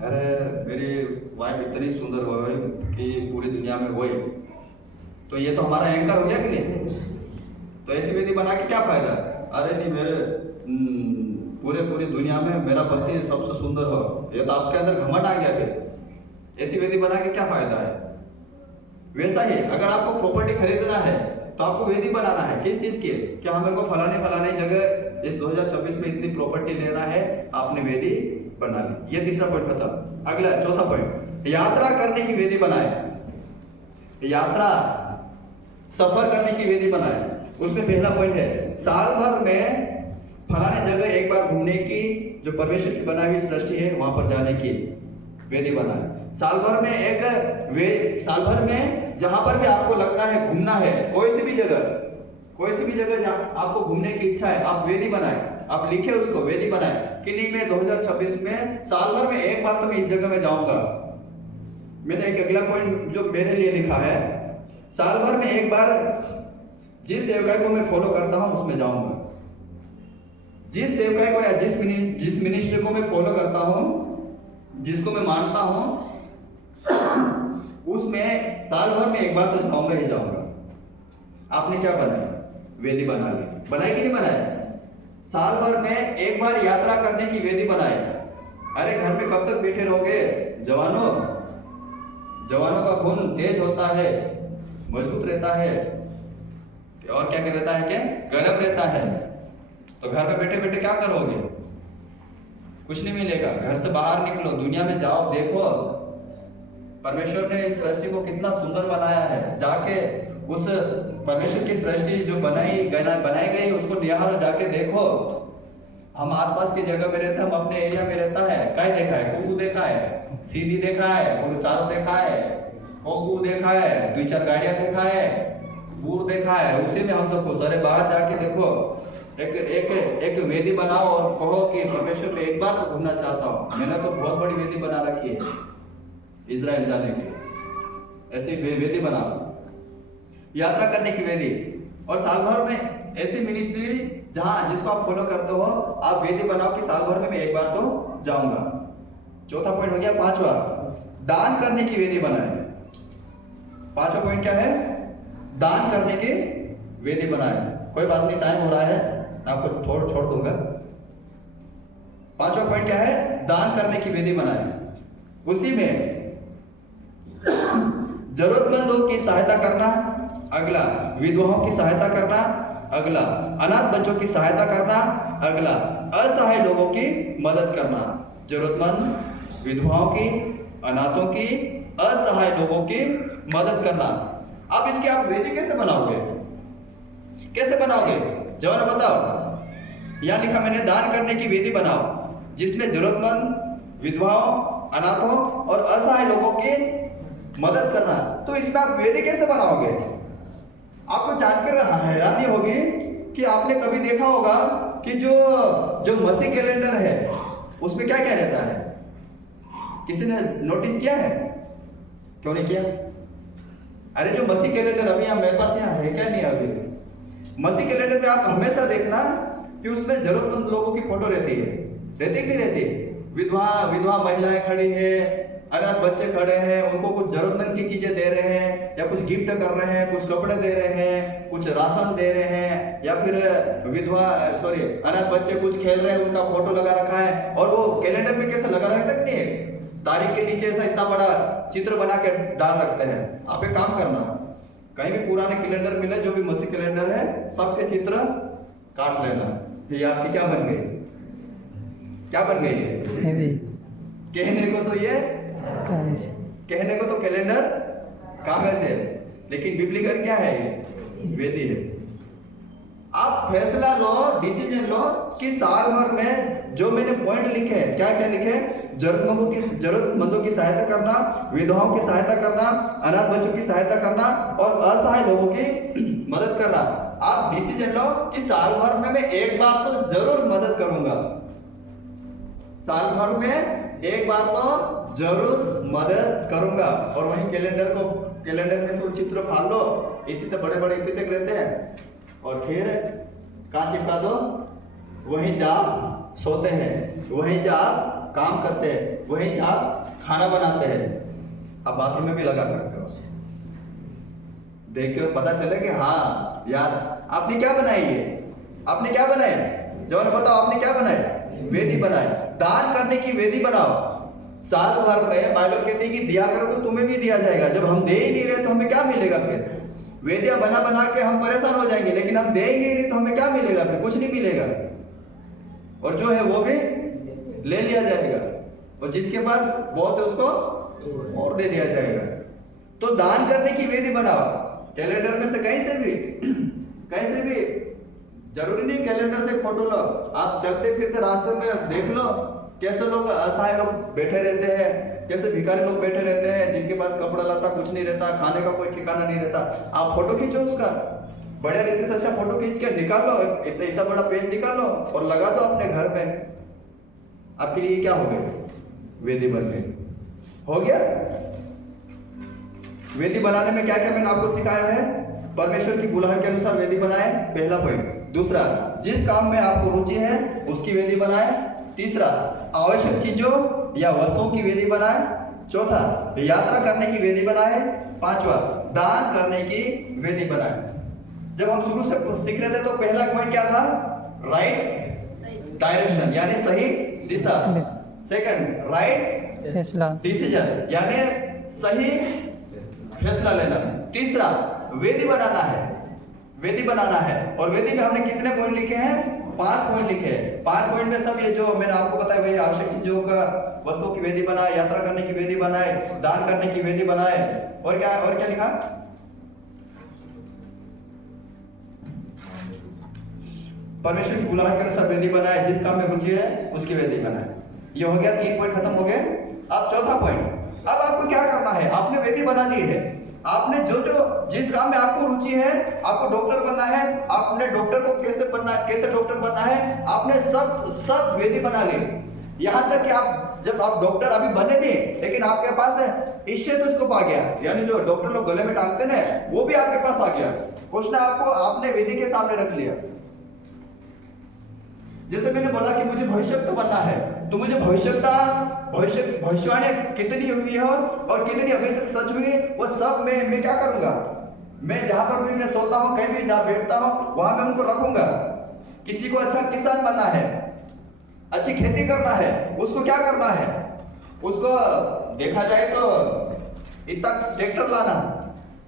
अरे मेरी वाइफ इतनी सुंदर हो गई कि पूरी दुनिया में वही, तो ये तो हमारा एंकर हो गया कि नहीं? तो ऐसी वेदी बना के क्या फायदा? अरे नहीं, मेरे पूरी दुनिया में मेरा पति सबसे सुंदर हो, ये तो आपके अंदर घमंड आ गया। फिर ऐसी वेदी बना के क्या फायदा है? वैसा ही अगर आपको प्रॉपर्टी खरीदना है तो आपको वेदी बनाना है। किस चीज की? कि हाँ, मेरे को फलाने जगह इस 2026 में इतनी प्रॉपर्टी लेना है, आपने वेदी बना ली। ये तीसरा पॉइंट खत्म। अगला चौथा पॉइंट, यात्रा करने की वेदी बनाए। यात्रा, सफर करने की वेदी बनाए। उसमें पहला पॉइंट है, साल भर में फलाने जगह एक बार घूमने की, जो परमेश्वर की बनाई हुई सृष्टि है वहां पर जाने की वेदी बनाए। साल भर में साल भर में जहां पर भी आपको लगता है घूमना है, कोई सी भी जगह जहां आपको घूमने की इच्छा है, आप वेदी बनाए। आप लिखे उसको, वेदी बनाए कि नहीं, मैं 2026 में साल भर में एक बार तो मैं इस जगह में जाऊंगा। मैंने एक अगला पॉइंट जो मेरे लिए लिखा है, साल भर में एक बार जिस सेवकाई को मैं फॉलो करता हूं उसमें जाऊंगा। जिस सेवकाई को या जिस मिनिस्टर को मैं फॉलो करता हूं, जिसको मैं मानता हूं, उसमें साल भर में एक बार तो जाऊंगा ही जाऊंगा। आपने क्या बनाया? वेदी बना ली। बनाई कि नहीं बनाई? साल भर में एक बार यात्रा करने की वेदी बनाए। अरे घर में कब तक बैठे रहोगे? जवानों का खून तेज होता है, मजबूत रहता है, और क्या रहता है? क्या गर्म रहता है। तो घर में बैठे बैठे क्या करोगे? कुछ नहीं मिलेगा। घर से बाहर निकलो, दुनिया में जाओ, देखो परमेश्वर ने इस सृष्टि को कितना सुंदर बनाया है। जाके उस परमेश्वर की सृष्टि जो बनाई गई उसको निहारो, जाके देखो। हम आसपास की जगह में रहते हैं, हम अपने एरिया में रहता है, क्या देखा है? कुकू देखा है, सीधी देखा है, चारों देखा है, कोकू देखा है, 2-4 गाड़ियां देखा है, बूढ़ देखा है, उसी में हम तो खुश। अरे बाहर जाके देखो, एक वेदी बनाओ और कहो कि परमेश्वर पे एक बार तो घूमना चाहता हूँ। मैंने तो बहुत बड़ी वेदी बना रखी है इजराइल जाने की। ऐसी वेदी बनाओ, यात्रा करने की वेदी। और साल भर में ऐसी मिनिस्ट्री जिसको आप फॉलो करते हो, आप वेदी बनाओ कि साल भर में मैं एक बार तो जाऊंगा। चौथा पॉइंट हो गया। पांचवा, दान करने की वेदी बनाए। पांचवा पॉइंट क्या है? दान करने की वेदी बनाए। कोई बात नहीं, टाइम हो रहा है, आपको छोड़ दूंगा। पांचवा पॉइंट क्या है? दान करने की वेदी बनाए। उसी में जरूरतमंदों की सहायता करना, अगला विधवाओं की सहायता करना, अगला अनाथ बच्चों की सहायता करना, अगला असहाय लोगों की मदद करना। जरूरतमंद, विधवाओं की, अनाथों की, असहाय लोगों की मदद करना। अब इसकी आप वेदी कैसे बनाओगे? कैसे बनाओगे? जवान बताओ। यहां लिखा मैंने, दान करने की वेदी बनाओ जिसमें जरूरतमंद, विधवाओं, अनाथों और असहाय लोगों की मदद करना। तो इसमें आप वेदी कैसे बनाओगे? आपको जानकर हैरानी होगी कि आपने कभी देखा होगा कि जो मसीह कैलेंडर है उसमें क्या क्या रहता है? किसी ने नोटिस किया है? क्यों नहीं किया? अरे जो मसीह कैलेंडर अभी मेरे पास यहाँ है क्या? नहीं अभी मसीह कैलेंडर में आप हमेशा देखना कि उसमें जरूरतमंद लोगों की फोटो रहती है कि नहीं रहती? विधवा महिलाएं खड़ी है, अनाथ बच्चे खड़े हैं, उनको कुछ जरूरतमंद की चीजें दे रहे हैं, या कुछ गिफ्ट कर रहे हैं, कुछ कपड़े दे रहे हैं, कुछ राशन दे रहे हैं, या फिर अनाथ बच्चे कुछ खेल रहे हैं, उनका फोटो लगा रखा है। और वो कैलेंडर में कैसे लगा रखा तक नहीं, तारीख के नीचे ऐसा इतना बड़ा चित्र बना के डाल रखते हैं। आप एक काम करना, कहीं भी पुराने कैलेंडर मिले, जो भी मसीह कैलेंडर है, सबके चित्र काट लेना। ये आपकी क्या बन गई? क्या बन गई है? कहने को तो ये कहने को तो कैलेंडर कागज है, लेकिन बिब्लिकल क्या है? ये वेदी है। आप फैसला लो, डिसीजन लो कि साल भर में जो मैंने पॉइंट लिखे, क्या क्या लिखे? जरूरतमंदों की सहायता करना, विधवाओं की सहायता करना, अनाथ बच्चों की सहायता करना और असहाय लोगों की मदद करना। आप डिसीजन लो कि साल भर में मैं एक बार तो जरूर मदद करूंगा, साल भर में एक बार तो जरूर मदद करूंगा। और वहीं कैलेंडर में से वो चित्र फाड़ लो, इतने बड़े बड़े इतने तक रहते हैं, और फिर कहाँ चिपका दो, वहीं जा सोते हैं, वहीं जा काम करते हैं, वहीं जा खाना बनाते हैं। अब बाथरूम में भी लगा सकते हो, देख के पता चले कि हाँ यार आपने क्या बनाई है, आपने क्या बनाए, जवान बताओ आपने क्या बनाए, वेदी बनाए। दान करने की वेदी बनाओ। साल भर में बाइबल कहती है कि दिया करो तो तुम्हें भी दिया जाएगा। जब हम दे ही नहीं रहे तो हमें क्या मिलेगा? फिर वेदियां बना बना के हम परेशान हो जाएंगे, लेकिन हम देंगे ही नहीं तो हमें क्या मिलेगा? फिर कुछ नहीं मिलेगा, और जो है वो भी ले लिया जाएगा, और जिसके पास बहुत है उसको और दे दिया जाएगा। तो दान करने की वेदी बनाओ। कैलेंडर में से कहीं से भी जरूरी नहीं कैलेंडर से फोटो लो, आप चलते फिरते रास्ते में देख लो कैसे लोग असहाय लोग बैठे रहते हैं, कैसे भिखारी लोग बैठे रहते हैं, जिनके पास कपड़ा लता कुछ नहीं रहता, खाने का कोई ठिकाना नहीं रहता। आप फोटो खींचो उसका, बढ़िया रीति से अच्छा फोटो खींच के निकाल लो, इतना बड़ा पेज निकाल लो और लगा दो अपने घर पे। आपके लिए क्या हो गया? वेदी बन गई, हो गया। वेदी बनाने में क्या क्या मैंने आपको सिखाया है? परमेश्वर की बुलाहट के अनुसार वेदी बनाए, पहला पॉइंट। दूसरा, जिस काम में आपको रुचि है उसकी वेदी बनाए। तीसरा, आवश्यक चीजों या वस्तुओं की वेदी बनाए। चौथा, यात्रा करने की वेदी बनाए। पांचवा, दान करने की वेदी बनाए। जब हम शुरू से सीख रहे थे तो पहला पॉइंट क्या था? राइट डायरेक्शन, यानी सही दिशा। सेकंड, राइट डिसीजन, यानी सही फैसला लेना। तीसरा, वेदी बनाना है, वेदी बनाना है। और वेदी में हमने कितने पॉइंट लिखे हैं? 5 पॉइंट लिखे हैं। 5 पॉइंट में सब ये जो मैंने आपको बताया वही आवश्यक चीजों का वस्तुओं की वेदी बनाए, यात्रा करने की वेदी बनाए, दान करने की वेदी बनाए, और क्या लिखा? परमेश्वर की बुलाहट के अनुसार वेदी बनाए, जिस काम में रुचि है उसकी वेदी बनाए। ये हो गया, 3 पॉइंट खत्म हो गए। अब चौथा पॉइंट, अब आपको क्या करना है? आपने वेदी बना ली है, आपने जो जिस काम में आपको रुचि है, आपको डॉक्टर बनना है, आपने डॉक्टर को कैसे डॉक्टर बनना है, आपने सब वेदी बना ली। यहां तक कि आप जब आप डॉक्टर अभी बने भी, लेकिन आपके पास है स्टेथोस्कोप आ गया, यानी जो डॉक्टर लोग गले में टांगते ना, वो भी आपके पास आ गया। क्वेश्चन आपको आपने वेदी के सामने रख लिया। जैसे मैंने बोला कि मुझे भविष्यवक्ता बनना है, तो मुझे भविष्यवाणी कितनी हुई है और कितनी अभी तक सच हुई है, वो सब मैं क्या करूंगा? मैं जहां पर भी मैं सोता हूं, कहीं भी जहां बैठता हूं, वहां मैं उनको रखूंगा। किसी को अच्छा किसान बनना है, अच्छी खेती करना है, उसको क्या करना है? उसको देखा जाए तो इतना ट्रैक्टर लाना,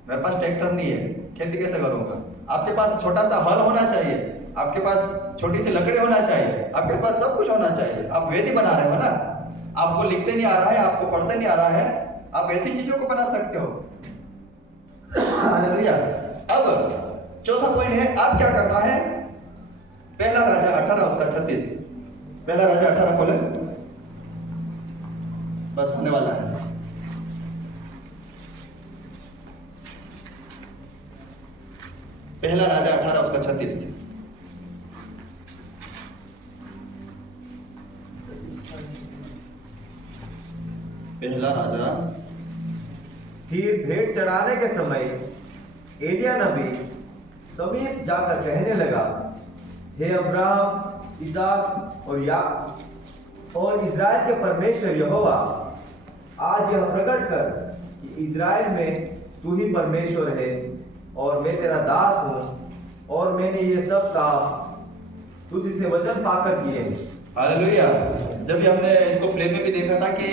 मेरे पास ट्रैक्टर नहीं है, खेती कैसे करूंगा? आपके पास छोटा सा हल होना चाहिए, आपके पास छोटी सी लकड़ी होना चाहिए, आपके पास सब कुछ होना चाहिए। आप वेदी बना रहे हो ना, आपको लिखते नहीं आ रहा है, आपको पढ़ते नहीं आ रहा है, आप ऐसी चीजों को बना सकते हो। हालेलुया। अब चौथा पॉइंट है, आप क्या करना है? पहला राजा 18 उसका 36, पहला राजा 18 खोले, बस होने वाला है। पहला राजा 18 उसका 36। पहला राजा। फिर भेंट चढ़ाने के समय एलिया नबी समीप जाकर कहने लगा, हे अब्राहम, इसहाक और याकूब और इज़राइल के परमेश्वर यहोवा, आज यह प्रकट कर कि इज़राइल में तू ही परमेश्वर है और मैं तेरा दास हूं, और मैंने ये सब काम तुझसे वचन पाकर किए हैं। हालेलुया। जब हमने इसको प्ले में भी देखा था कि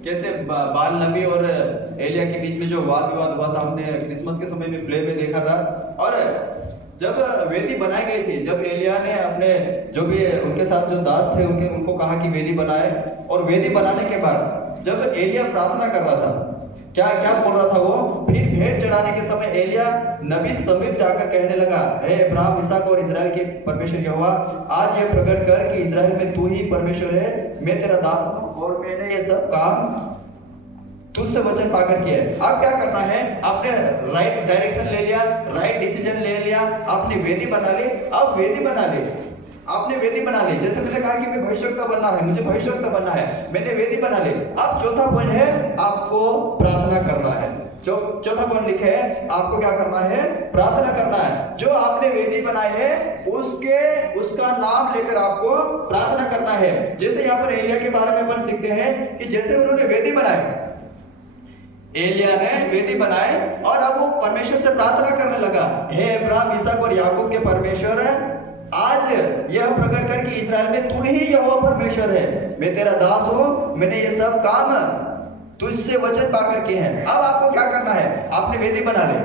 कैसे बाल नबी और एलिया के बीच में जो वाद विवाद हुआ था, हमने क्रिसमस के समय में प्ले में देखा था। और जब वेदी बनाई गई थी, जब एलिया ने अपने जो भी उनके साथ जो दास थे उनको कहा कि वेदी बनाए, और वेदी बनाने के बाद जब एलिया प्रार्थना कर रहा था, क्या बोल रहा था वो? फिर भेंट चढ़ाने के समय एलिया नबी समीप जाकर कहने लगा, हे अब्राहम, इसहाक और इज़राइल के परमेश्वर यहोवा, आज ये प्रकट कर कि इज़राइल में तू ही परमेश्वर है, मैं तेरा दास हूं और मैंने ये सब काम तुझसे वचन पाकर किया है। अब क्या करना है? आपने राइट डायरेक्शन ले लिया, राइट डिसीजन ले लिया, आपने वेदी बना ली। अब वेदी बना ली, आपने वेदी बना ली। जैसे मैंने कहा कि मैं भविष्यवक्ता बनना है, मुझे भविष्यवक्ता बनना है, मैंने वेदी बना ली। अब चौथा पॉइंट है आपको प्रार्थना करना है। जो चौथा पॉइंट लिखे है, आपको क्या करना है? प्रार्थना करना है। जो आपने वेदी बनाई है उसका नाम लेकर आपको प्रार्थना करना है। जैसे यहाँ पर एलिया के बारे में अपन सीखते हैं कि जैसे उन्होंने वेदी बनाई, एलिया ने वेदी बनाए और अब वो परमेश्वर से प्रार्थना करने लगा, हे अब्राहम, इसहाक और याकूब के परमेश्वर, आज यह प्रकट कर कि इस्राएल में तू ही यहोवा परमेश्वर है। मैं तेरा दास हूं, मैंने ये सब काम तुझसे वचन पाकर किए हैं। अब आपको क्या करना है? आपने वेदी बना ली।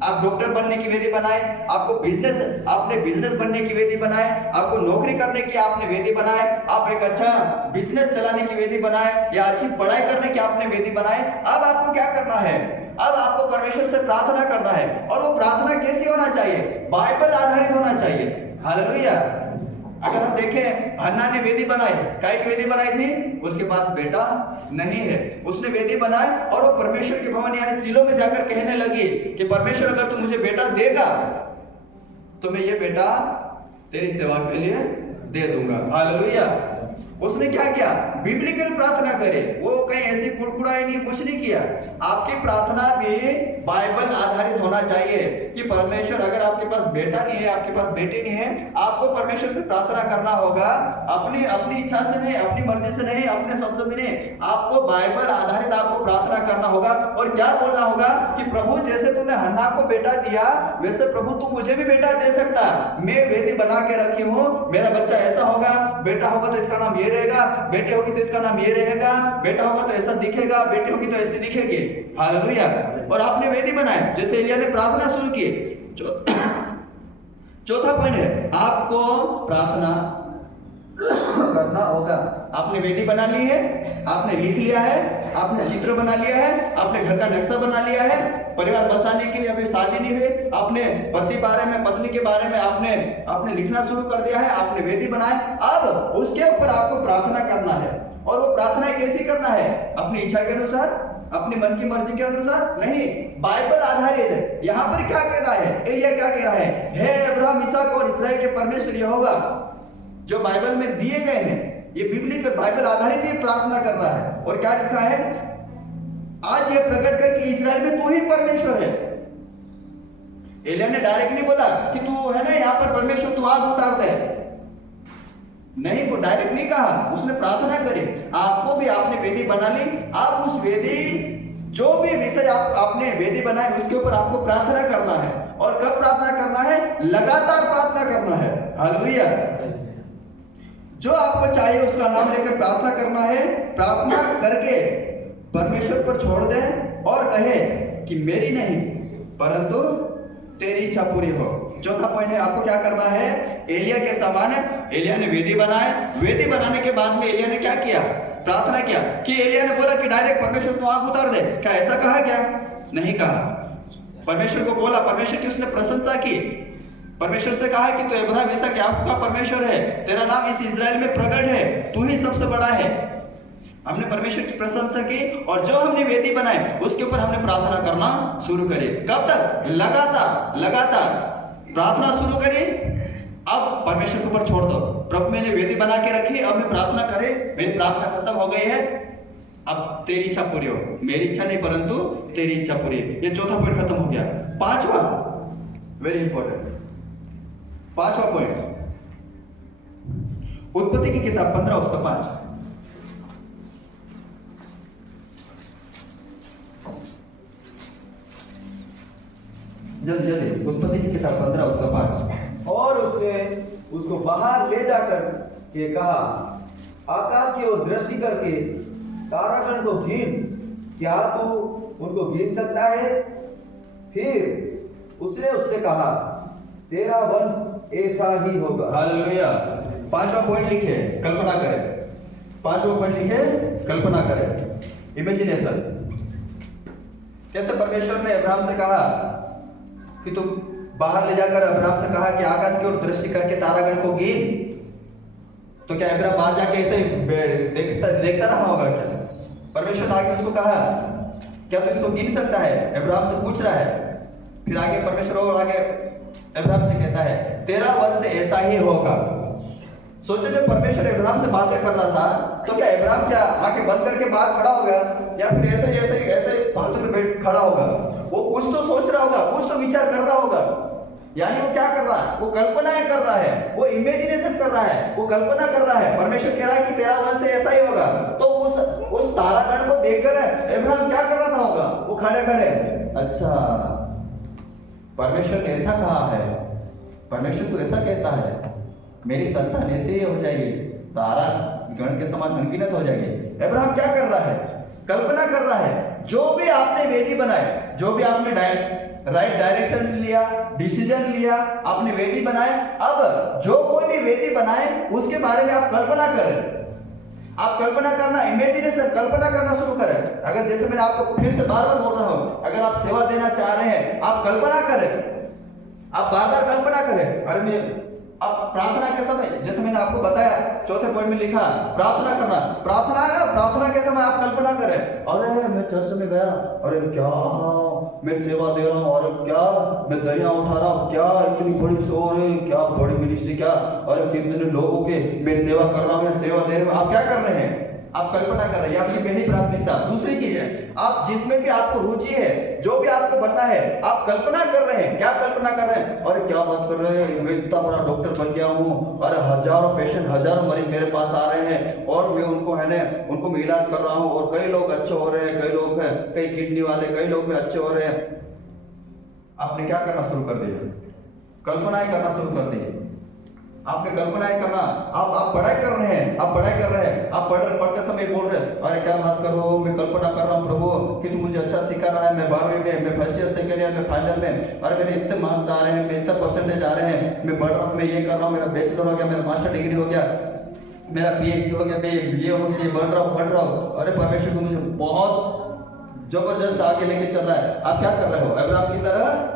आप डॉक्टर बनने की वेदी बनाए, आपने बिजनेस बनने की वेदी बनाए, आपको नौकरी करने की आपने वेदी बनाए, आप एक अच्छा बिजनेस चलाने की वेदी बनाए, या अच्छी पढ़ाई करने की आपने वेदी बनाए। अब आपको क्या करना है? अब आपको परमेश्वर से प्रार्थना करना है। और वो प्रार्थना कैसी होना चाहिए? बाइबल आधारित होना चाहिए। हालेलुया। अगर हम देखें, हन्ना ने वेदी बनाई, काय की वेदी बनाई थी? उसके पास बेटा नहीं है, उसने वेदी बनाई और वो परमेश्वर के भवन यानी सीलो में जाकर कहने लगी कि परमेश्वर अगर तू मुझे बेटा देगा तो मैं ये बेटा तेरी सेवा के लिए दे दूंगा। हालेलुया। उसने क्या किया? बिब्लिकल प्रार्थना करे, वो कहीं ऐसी कुड़कुड़ाई नहीं, कुछ नहीं किया। आपकी प्रार्थना भी बाइबल आधारित होना चाहिए कि परमेश्वर, अगर आपके पास बेटा नहीं है, आपके पास बेटी नहीं है, आपको परमेश्वर से प्रार्थना करना होगा। अपनी इच्छा से नहीं, अपनी मर्जी से नहीं, अपने शब्दों में नहीं, आपको बाइबल आधारित आपको प्रार्थना करना होगा। और क्या बोलना होगा कि प्रभु, जैसे तूने हन्ना को बेटा दिया, वैसे प्रभु तू मुझे भी बेटा दे सकता। मैं वेदी बना के रखी हूँ, मेरा बच्चा ऐसा होगा, बेटा होगा तो इसका नाम ये रहेगा, बेटी होगी तो इसका नाम ये रहेगा, बेटा होगा तो ऐसा दिखेगा, बेटी होगी तो ऐसे दिखेगी। हालेलुया। और आपने वेदी बनाए, जैसे एलिया ने प्रार्थना शुरू की। चौथा पॉइंट है, आपको प्रार्थना करना होगा। आपने वेदी बना ली है, आपने लिख लिया है, आपने चित्र बना लिया है, आपने घर का नक्शा बना लिया है, परिवार बसाने के लिए अभी शादी नहीं हुई, आपने पति बारे में, पत्नी के बारे में आपने लिखना शुरू कर दिया है, आपने वेदी बनाए। अब उसके ऊपर आपको प्रार्थना करना है। और वो प्रार्थना कैसी करना है? अपनी इच्छा के अनुसार, अपनी मन की मर्जी के अनुसार नहीं, बाइबल आधारित है। यहाँ पर क्या कह रहा है? एलिया क्या कह रहा है? हे अब्राहम, इसहाक और इस्राएल के परमेश्वर यहोवा, जो बाइबल में दिए गए हैं, ये बिब्लिकल बाइबल आधारित ही प्रार्थना कर रहा है। और क्या लिखा है? आज ये प्रकट कर कि इस्राएल में तू ही परमेश्वर है। एलिया ने डायरेक्ट नहीं बोला कि तू है ना यहाँ पर परमेश्वर, तू आग उतार दे, नहीं, वो डायरेक्ट नहीं कहा, उसने प्रार्थना करी। आपको भी आपने वेदी बना ली, आप उस वेदी, जो भी विषय आपने वेदी बनाए, उसके ऊपर आपको प्रार्थना करना है। और कब प्रार्थना करना है? लगातार प्रार्थना करना है। हालेलुया। जो आपको चाहिए उसका नाम लेकर प्रार्थना करना है। प्रार्थना करके परमेश्वर पर छोड़ दे और कहे कि मेरी नहीं परंतु तेरी इच्छा पूरी हो। चौथा पॉइंट है, आपको क्या करना है? एलिया के समान है। एलिया ने वेदी बनाए, वेदी बनाने के बाद में एलिया ने क्या किया? प्रार्थना किया। कि एलिया ने बोला कि डायरेक्ट परमेश्वर तू आग उतार दे, क्या ऐसा कहा क्या? नहीं कहा। परमेश्वर को बोला, परमेश्वर की उसने प्रशंसा की, परमेश्वर से कहा कि तू अब्राहम, इसहाक, याकूब का परमेश्वर है, तेरा नाम इस इस्राएल में प्रकट है, तू ही सबसे बड़ा है। हमने परमेश्वर की प्रशंसा की और जो हमने वेदी बनाई उसके ऊपर हमने प्रार्थना करना शुरू करी। कब तक? लगातार प्रार्थना शुरू करी। अब परमेश्वर के ऊपर छोड़ दो, प्रभु मैंने वेदी बना के रखी, अब मैं प्रार्थना करे, मेरी प्रार्थना खत्म हो गई है, अब तेरी इच्छा पूरी हो, मेरी इच्छा नहीं परंतु तेरी इच्छा पूरी। ये चौथा पॉइंट खत्म हो गया। पांचवा, वेरी इंपॉर्टेंट, पांचवा पॉइंट, उत्पत्ति की किताब 15 उसका 5। जल्दी उत्पत्ति की किताब 15 उसका 5। और उसने उसको बाहर ले जाकर के कहा, आकाश की ओर दृष्टि करके तारागण को गिन, क्या तू उनको गिन सकता है? फिर उसने उससे कहा, तेरा वंश ऐसा ही होगा। हालेलुया। पांचवा पॉइंट लिखे, कल्पना करें। पांचवा पॉइंट लिखे, कल्पना करें, इमेजिनेशन। कैसे परमेश्वर ने अब्राहम से कहा कि तुम बाहर ले जाकर, अब्राहम से कहा कि आकाश की ओर दृष्टि करके तारागण को गिन, तो क्या अब्राहम बाहर जाके ऐसे देखता रहा होगा क्या? परमेश्वर ने आगे उसको कहा क्या तू इसको गिन सकता है? अब्राहम से पूछ रहा है। फिर आगे परमेश्वर और आगे अब्राहम से कहता है तेरा वंश ऐसा ही होगा। सोचो जब परमेश्वर अब्राहम से बातें कर रहा था तो क्या अब्राहम क्या आंखें बंद करके बाहर खड़ा होगा या फिर ऐसे ही फालतू में बैठ खड़ा होगा? वो कुछ तो सोच रहा होगा, कुछ तो विचार कर रहा होगा। यानी वो क्या कर रहा है? वो कल्पनाएं कर रहा है, वो इमेजिनेशन कर रहा है, वो कल्पना कर रहा है। परमेश्वर कह रहा है कि तेरा वंश ऐसा ही होगा। तो उस तारागण को देखकर अब्राहम क्या कर रहा था होगा? वो खड़े खड़े, अच्छा परमेश्वर ने ऐसा कहा है, परमेश्वर तो ऐसा कहता है, मेरी संतान ऐसे ही हो जाएगी, तारा गण के समान अनगिनत हो जाएगी। अब्राहम क्या कर रहा है? कल्पना कर रहा है। जो भी आपने वेदी बनाए, जो भी आपने राइट डायरेक्शन लिया, डिसीजन लिया, आपने वेदी बनाए, अब जो कोई भी वेदी बनाए उसके बारे में आप कल्पना करें। आप कल्पना करना, इमेजिनेशन, कल्पना करना शुरू करें। अगर जैसे मैंने आपको फिर से बार बार बोल रहा हूं, अगर आप सेवा देना चाह रहे हैं, आप कल्पना करें, आप बार बार कल्पना करें। अरे मैं अब प्रार्थना के समय, जैसे मैंने आपको बताया चौथे पॉइंट में लिखा प्रार्थना करना, प्रार्थना के समय आप कल्पना करें, अरे मैं चर्च में गया, अरे क्या मैं सेवा दे रहा हूँ, और क्या मैं दरिया उठा रहा हूँ, क्या इतनी बड़ी शोर है, क्या बड़ी मिनिस्ट्री, क्या अरे कितने लोगों के मैं सेवा कर रहा हूँ, मैं सेवा दे रहा हूँ। आप क्या कर रहे हैं? आप कल्पना कर रहे हैं। आपकी पहली प्राथमिकता। दूसरी चीज है, आप जिसमें भी आपको रुचि है, जो भी आपको बनना है, आप कल्पना कर रहे हैं। क्या कल्पना कर रहे हैं? अरे क्या बात कर रहे हैं, मैं इतना बड़ा डॉक्टर बन गया हूँ, अरे हजारों पेशेंट, हजारों मरीज मेरे पास आ रहे हैं और मैं उनको है ना, उनको मैं इलाज कर रहा हूँ और कई लोग अच्छे हो रहे हैं, कई लोग हैं, कई किडनी वाले, कई लोग में अच्छे हो रहे हैं। आपने क्या करना शुरू कर दिया? कल्पनाएं करना शुरू कर दी। आपने कल्पनाएं करना, आप पढ़ाई कर रहे हैं, आप पढ़ते समय बोल रहे हैं, अरे क्या बात कर रहे हो, मैं कल्पना कर रहा हूँ प्रभु कि तू मुझे अच्छा सिखा रहा है, मैं 12वीं में, मैं फर्स्ट ईयर, सेकंड ईयर में, फाइनल में, अरे मेरे इतने मार्क्स आ रहे हैं, मेरे इतना परसेंटेज आ रहे हैं, मैं बढ़ रहा हूँ, मैं ये कर रहा हूँ, मेरा बैचलर हो गया, मेरा मास्टर डिग्री हो गया, मेरा PhD हो गया, मैं ये हो गया, ये बढ़ रहा हूँ। अरे परमेश्वर को मुझे बहुत जबरदस्त आगे लेके चल रहा है। आप क्या कर रहे हो? अब्राहम की तरह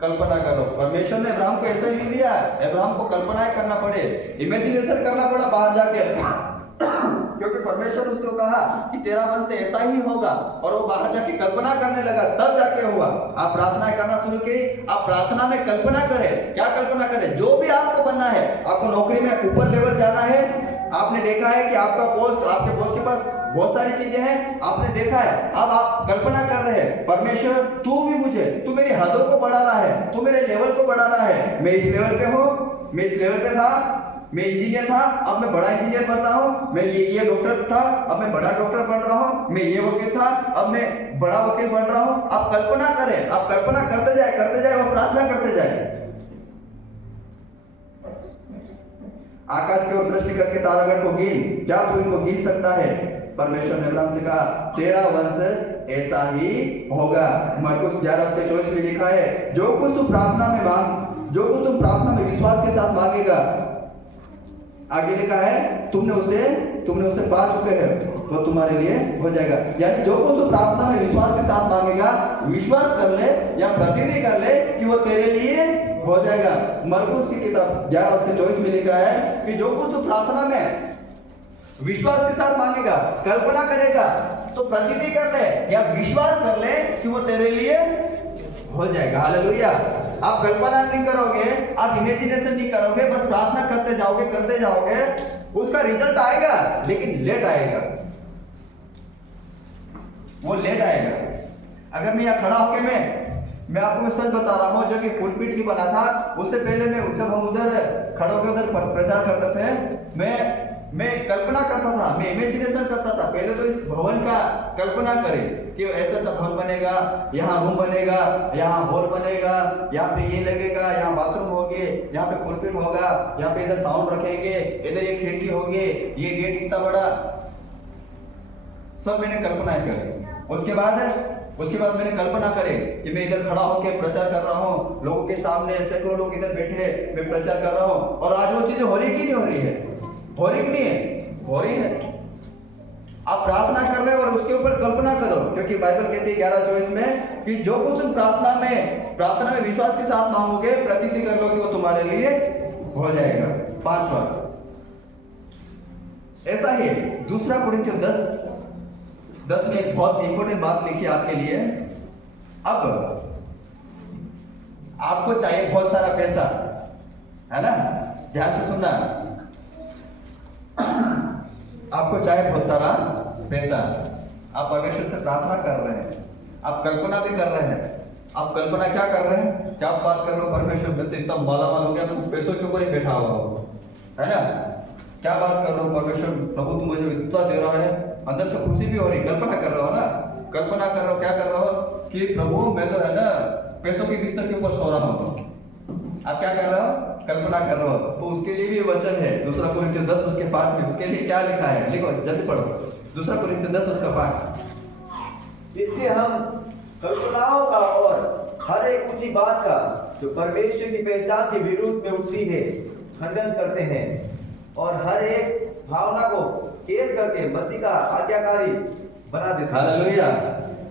कल्पना करो। परमेश्वर ने अब्राहम को ऐसा ही नहीं दिया, अब्राहम को कल्पनाएं करना पड़े, इमेजिनेशन करना पड़ा बाहर जाके क्योंकि परमेश्वर उसको कहा कि तेरा वंश ऐसा ही होगा, और वो बाहर जाके कल्पना करने लगा, तब जाके हुआ। आप प्रार्थना करना शुरू किए, आप प्रार्थना में कल्पना करें। क्या कल्पना करें? जो भी आपको बनना है, आपको नौकरी में ऊपर लेवल जाना है, आपने देखा है कि आपका बॉस, आपके बॉस के पास बहुत सारी चीजें हैं, आपने देखा है, अब आप कल्पना कर रहे हैं, परमेश्वर तू भी मुझे, तू मेरी हदों को बढ़ा रहा है, तू मेरे लेवल को बढ़ा रहा है। मैं इस लेवल पे हूँ, मैं इस लेवल पे था, मैं इंजीनियर था, अब मैं बड़ा इंजीनियर बन रहा हूँ, मैं ये डॉक्टर था, अब मैं बड़ा डॉक्टर बन रहा हूँ, मैं ये वकील था, अब मैं बड़ा वकील बन रहा हूँ। आप कल्पना करें, आप कल्पना करते जाए और प्रार्थना करते जाए। आकाश की ओर दृष्टि करके तारागण को गिन, क्या तू इनको गिन सकता है? परमेश्वर ने अब्राहम से कहा तेरा वंश ऐसा ही होगा। मरकुस 11:24 में लिखा है, जो कुछ तू प्रार्थना में मांग, जो कुछ तुम प्रार्थना में विश्वास के साथ मांगेगा, आगे लिखा है तुमने उसे पा चुके हैं, वो तुम्हारे लिए हो जाएगा। यानी जो कुछ तू प्रार्थना में विश्वास के साथ मांगेगा, विश्वास कर ले या प्रतिनिधि कर ले कि वो तेरे लिए हो जाएगा। मरकुस की किताब 11:24 में लिखा है कि जो कुछ तू प्रार्थना में विश्वास के साथ मांगेगा, कल्पना करेगा, तो प्रतिनिधि कर ले या विश्वास कर ले कि वो तेरे लिए हो जाएगा। हालेलुया। आप कल्पना नहीं करोगे, आप इमेजिनेशन नहीं करोगे, बस प्रार्थना करते जाओगे, उसका रिजल्ट आएगा, लेकिन लेट आएगा, वो लेट आएगा। अगर मैं यहाँ खड़ा होके मैं आपको सच बता रहा हूँ, जब ये पुलपिट नहीं बना था, उससे पहले जब हम उधर खड़े होकर उधर प्रचार करते थे, मैं कल्पना करता था, मैं इमेजिनेशन करता था। पहले तो इस भवन का कल्पना करें कि ऐसा भवन बनेगा, यहाँ रूम बनेगा, यहाँ हॉल बनेगा, यहाँ पे ये लगेगा, यहाँ बाथरूम होगी, यहाँ पे पुलपिट होगा, यहाँ पे इधर साउंड रखेंगे, इधर ये खिड़की होगी, ये गेट इतना बड़ा, सब मैंने कल्पनाएं करी। उसके बाद मैंने कल्पना करे कि मैं इधर खड़ा होकर प्रचार कर रहा हूँ, लोगों के सामने सैकड़ों लोग इधर बैठे, मैं प्रचार कर रहा हूँ, और आज वो चीजें हो रही कि नहीं हो रही है? हो रही कि नहीं है? हो रही है। आप प्रार्थना कर रहे हो और उसके ऊपर कल्पना करो, क्योंकि बाइबल कहती है 11:24 में कि जो कुछ तुम प्रार्थना में विश्वास के साथ मांगोगे, प्रतिज्ञा कर लो कि वो तुम्हारे लिए हो जाएगा। 5वां ऐसा ही 2 कुरिन्थियों 10 10 में एक बहुत इंपॉर्टेंट बात लिखी आपके लिए। अब आपको चाहिए बहुत सारा पैसा, है ना? ध्यान से सुनना। आपको चाहिए बहुत सारा पैसा, आप परमेश्वर से प्रार्थना कर रहे हैं, आप कल्पना भी कर रहे हैं। आप कल्पना क्या कर रहे हैं? क्या आप बात कर रहे हो, परमेश्वर मैं तो इतना मालामाल हो गया, मैं पैसों के ऊपर ही बैठा हुआ हूं, है ना? क्या बात कर रहे हो, परमेश्वर प्रभु तुम मुझे इतना दे रहा है, अंदर से खुशी भी हो रही, कल्पना कर रहे हो ना? कल्पना कर रहे हो, क्या कर रहे हो कि प्रभु मैं तो है ना पैसों के बिस्तर के ऊपर सो रहा हूं। आप क्या कर रहे हो? कल्पना कर रहे हो। तो उसके लिए भी वचन है, 2 कोरिन्थियों 10 उसके 5 में। उसके लिए क्या लिखा है? लिखो, जल्दी पढ़ो। 2 कोरिन्थियों 10 उसका 5। इसलिए हम कल्पनाओं का और हर एक ऊंची बात का जो परमेश्वर की पहचान के विरुद्ध में उठती है खंडन करते हैं, और हर एक भावना को कैद करके मसीह का आज्ञाकारी बना देते हैं। हालेलुया।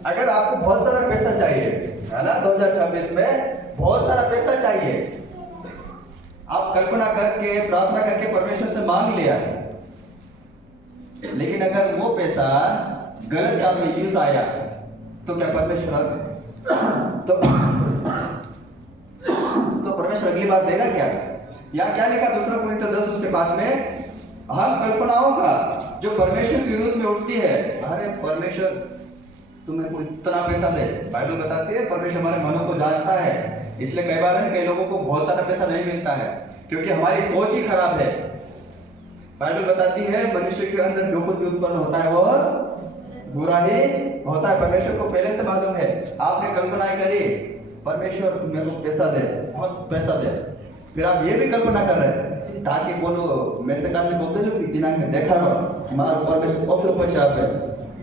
अगर आपको बहुत सारा पैसा चाहिए, है ना, 2026 में बहुत सारा पैसा चाहिए, आप कल्पना करके प्रार्थना करके परमेश्वर से मांग लिया, लेकिन अगर वो पैसा गलत काम में यूज आया तो क्या परमेश्वर तो परमेश्वर अगली बार देगा क्या? या क्या लिखा 2 कोरिन्थियों 10 उसके 5 में? हम कल्पनाओं का जो परमेश्वर के विरुद्ध में उठती है, अरे परमेश्वर तुम्हें को इतना पैसा दे। बाइबल बताती है परमेश्वर हमारे मनों को जांचता है, इसलिए कई बार है कई लोगों को बहुत सारा पैसा नहीं मिलता है क्योंकि हमारी सोच ही खराब है। बाइबल बताती है मनुष्य के अंदर जो कुछ भी उत्पन्न होता है वह बुरा ही होता है। परमेश्वर को पहले से मालूम है। आपने कल्पनाएं करी, परमेश्वर मेरे को पैसा दे, बहुत पैसा दे, फिर आप ये भी कल्पना कर रहे हैं ताकि बोलो मैं से कासे बोलते लोग दिनांक में देखा रहो मार परमेश्वर बहुत पैसा आपने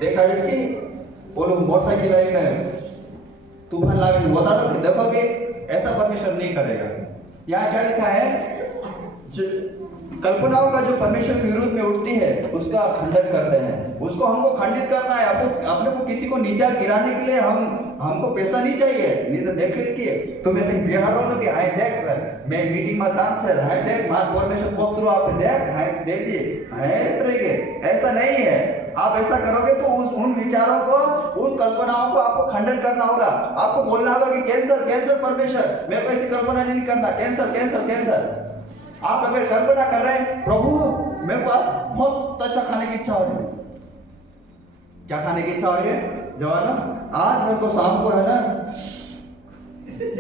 देखा इसकी बोलो मोटरसाइकिल आई में तूफान लागे बता दो, देखोगे ऐसा परमेश्वर नहीं करेगा। यहाँ क्या लिखा है? कल्पनाओं का जो परमेश्वर के विरुद्ध में उठती है उसका खंडन करते हैं। उसको हमको खंडित करना है। आपको अपने को किसी को नीचा गिराने के लिए हमको पैसा नहीं चाहिए। नहीं तो देख इसकी तुम ऐसे बिहार हो कि हाय देख मैं मीटिंग में काम चल हाय देख मार परमेश्वर को थ्रू आप देख हाय देखिए हाय तरीके, ऐसा नहीं है। आप ऐसा करोगे तो उन विचारों को, उन कल्पनाओं को आपको खंडन करना होगा। आपको बोलना होगा कि कैंसर कैंसर परमेश्वर मेरे को ऐसी कल्पना नहीं करना, कैंसर कैंसर कैंसर। आप अगर कल्पना कर रहे हैं प्रभु मेरे को आज बहुत अच्छा खाने की इच्छा हो रही है, क्या खाने की इच्छा हो रही है जवाना? आज मेरे को शाम को है ना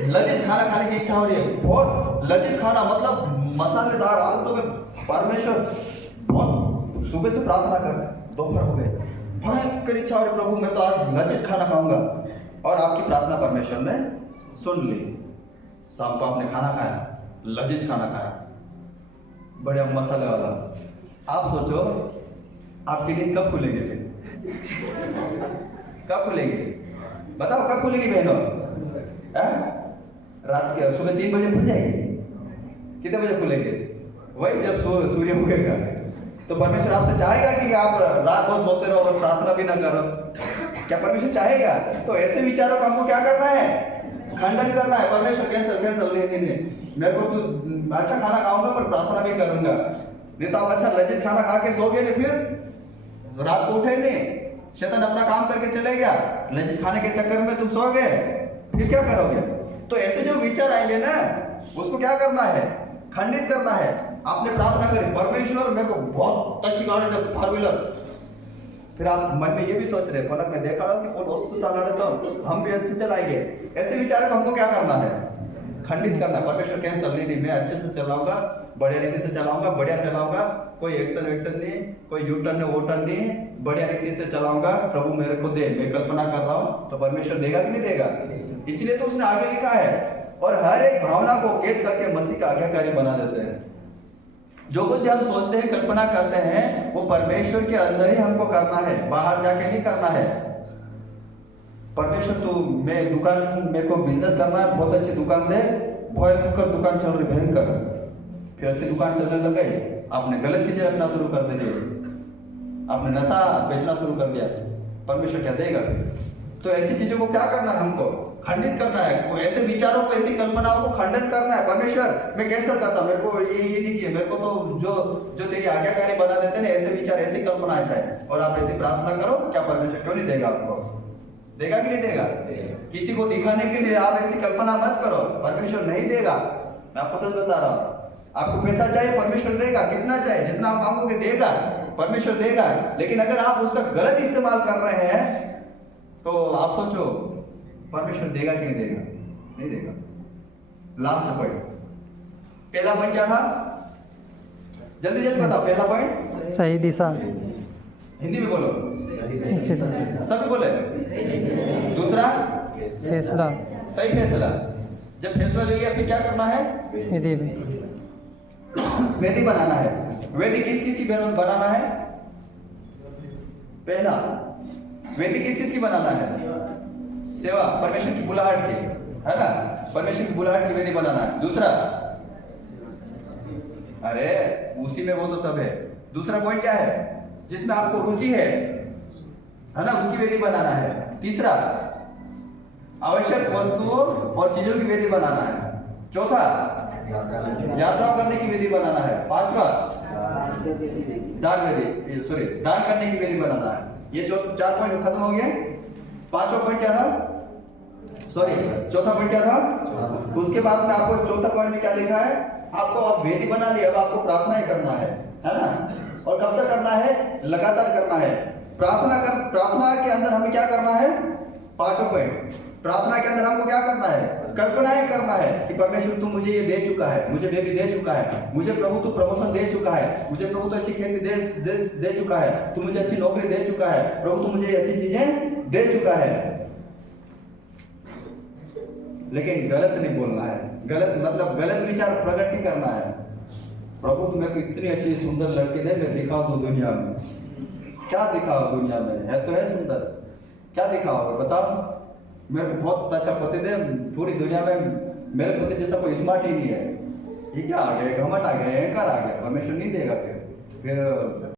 लजीज खाना खाने की इच्छा हो रही है, बहुत लजीज खाना मतलब मसालेदार। आज तो मैं परमेश्वर बहुत सुबह से प्रार्थना कर दोपहर हो गए, भयंकर इच्छा हो रही प्रभु मैं तो आज लजीज खाना खाऊंगा। और आपकी प्रार्थना परमेश्वर ने सुन ली। शाम को आपने खाना खाया, लजीज खाना खाया, बढ़िया मसाले वाला। आप सोचो आपकी नींद कब खुलेगी? कब खुलेगी बताओ? कब खुलेगी बहनों? रात के सुबह 3 बजे खुल जाएगी। कितने बजे खुलेगी? वही जब सूर्य उगेगा। तो परमेश्वर आपसे चाहेगा कि आप रात भर सोते रहो और प्रार्थना भी ना करो? क्या परमेश्वर चाहेगा? तो ऐसे विचारों को हमको क्या करना है? खंडन करना है। परमेश्वर कैंसर कैंसर नहीं, मेरे को तो अच्छा खाना खाऊंगा पर प्रार्थना भी करूंगा। नहीं तो आप अच्छा लजीज खाना खा के सो गए नहीं, फिर रात को उठे नहीं, शैतान अपना काम करके चले गया, लजीज खाने के चक्कर में तुम सो गए, फिर क्या करोगे? तो ऐसे जो विचार आएंगे ना उसको क्या करना है? खंडित करना है। आपने प्रार्थना करी परमेश्वर मेरे को बहुत अच्छी गाड़ी दे 4 व्हीलर, फिर आप मन में ये भी सोच रहे फलक में देखा रहा कि वो दोस्त चला रहे तो हम भी ऐसे चलाएंगे। ऐसे विचार को हमको क्या करना है? खंडित करना। परमेश्वर कैंसर नहीं, मैं अच्छे से चलाऊंगा, बढ़िया रीति से चलाऊंगा, बढ़िया चलाऊंगा, कोई एक्शन नहीं, कोई यू टर्न वो टर्न नहीं, बढ़िया रीति से चलाऊंगा। प्रभु मेरे को दे, मैं कल्पना कर रहा हूँ तो परमेश्वर देगा कि नहीं देगा? इसलिए तो उसने आगे लिखा है, और हर एक भावना को कैद करके मसीह का आज्ञाकारी बना देते हैं। जो कुछ भी हम सोचते हैं कल्पना करते हैं वो परमेश्वर के अंदर ही हमको करना है, बाहर जाके नहीं करना है। परमेश्वर तू मैं दुकान मेरे को बिजनेस करना है, बहुत अच्छी दुकान दे, भयंकर दुकान चल रही भयंकर, फिर अच्छी दुकान चलने लग गई, आपने गलत चीजें रखना शुरू कर दी, आपने नशा बेचना शुरू कर दिया, परमेश्वर क्या देगा? तो ऐसी चीजों को क्या करना है? हमको खंडित करना है, वो ऐसे विचारों को, ऐसी कल्पनाओं को खंडन करना है। परमेश्वर मैं कैंसिल करता हूं, मेरे को ये नहीं चाहिए, मेरे को तो जो तेरी आज्ञाकारी बना देते हैं ना, ऐसे विचार, ऐसी कल्पनाएं चाहिए। और आप ऐसी प्रार्थना करो, क्या परमेश्वर क्यों नहीं देगा आपको? देगा कि नहीं देगा? किसी को दिखाने के लिए आप ऐसी कल्पना मत करो, परमेश्वर नहीं देगा। मैं आपको सच बता रहा हूं। आपको पैसा चाहिए, परमेश्वर देगा। कितना चाहिए, जितना आप मांगोगे देगा, परमेश्वर देगा। लेकिन अगर आप उसका गलत इस्तेमाल कर रहे हैं तो आप सोचो परमेश्वर देगा कि नहीं देगा? नहीं देगा। लास्ट पॉइंट, पहला पॉइंट क्या था? जल्दी जल्दी बताओ। पहला पॉइंट सही दिशा, हिंदी में बोलो, सभी बोले। दूसरा फैसला, सही फैसला। जब फैसला ले लिया फिर क्या करना है? विधि वेदी बनाना है। वेदी किस किस की बनाना है? पहला, वेदी किस किस की बनाना है? सेवा, परमेश्वर की बुलाहट की, है ना? परमेश्वर की बुलाहट की वेदी बनाना है। दूसरा, अरे उसी में वो तो सब है। दूसरा पॉइंट क्या है? जिसमें आपको रुचि है ना, उसकी वेदी बनाना है। तीसरा, आवश्यक वस्तुओं और चीजों की वेदी बनाना है। चौथा, यात्रा करने की विधि बनाना है। पांचवा, दान करने की विधि बनाना है। ये जो 4 पॉइंट खत्म हो गए। पांचवा पॉइंट क्या था? चौथा पॉइंट क्या था? उसके बाद में आपको चौथा पॉइंट में क्या लिखा है? आपको अब वेदी बना लिया, अब आपको प्रार्थनाएं करना है ना? और कब तक करना है? लगातार करना है। प्रार्थना के अंदर हमें क्या करना है? पांचवा पॉइंट, प्रार्थना के अंदर हमको क्या करना है? कल्पनाएं करना है कि परमेश्वर तू मुझे ये दे चुका है, मुझे बेबी दे चुका है, मुझे प्रभु तू प्रमोशन दे चुका है, मुझे प्रभु तू अच्छी खेती दे चुका है, तू मुझे अच्छी नौकरी दे चुका है, प्रभु तू मुझे अच्छी चीजें दे चुका है। लेकिन गलत नहीं बोलना है। गलत मतलब गलत विचार प्रकट नहीं करना है। प्रभु तू मेरे को इतनी अच्छी सुंदर लड़की दे, मैं दिखा दूं दुनिया में। क्या दिखाओ दुनिया में? है तो है सुंदर, क्या दिखाओगे बताओ? मेरे को बहुत अच्छा पति दे, पूरी दुनिया में मेरे पति जैसा कोई स्मार्ट ही नहीं है। ये क्या आ गया? घमंड आ गया, अहंकार आ गया। परमेश्वर नहीं देगा फिर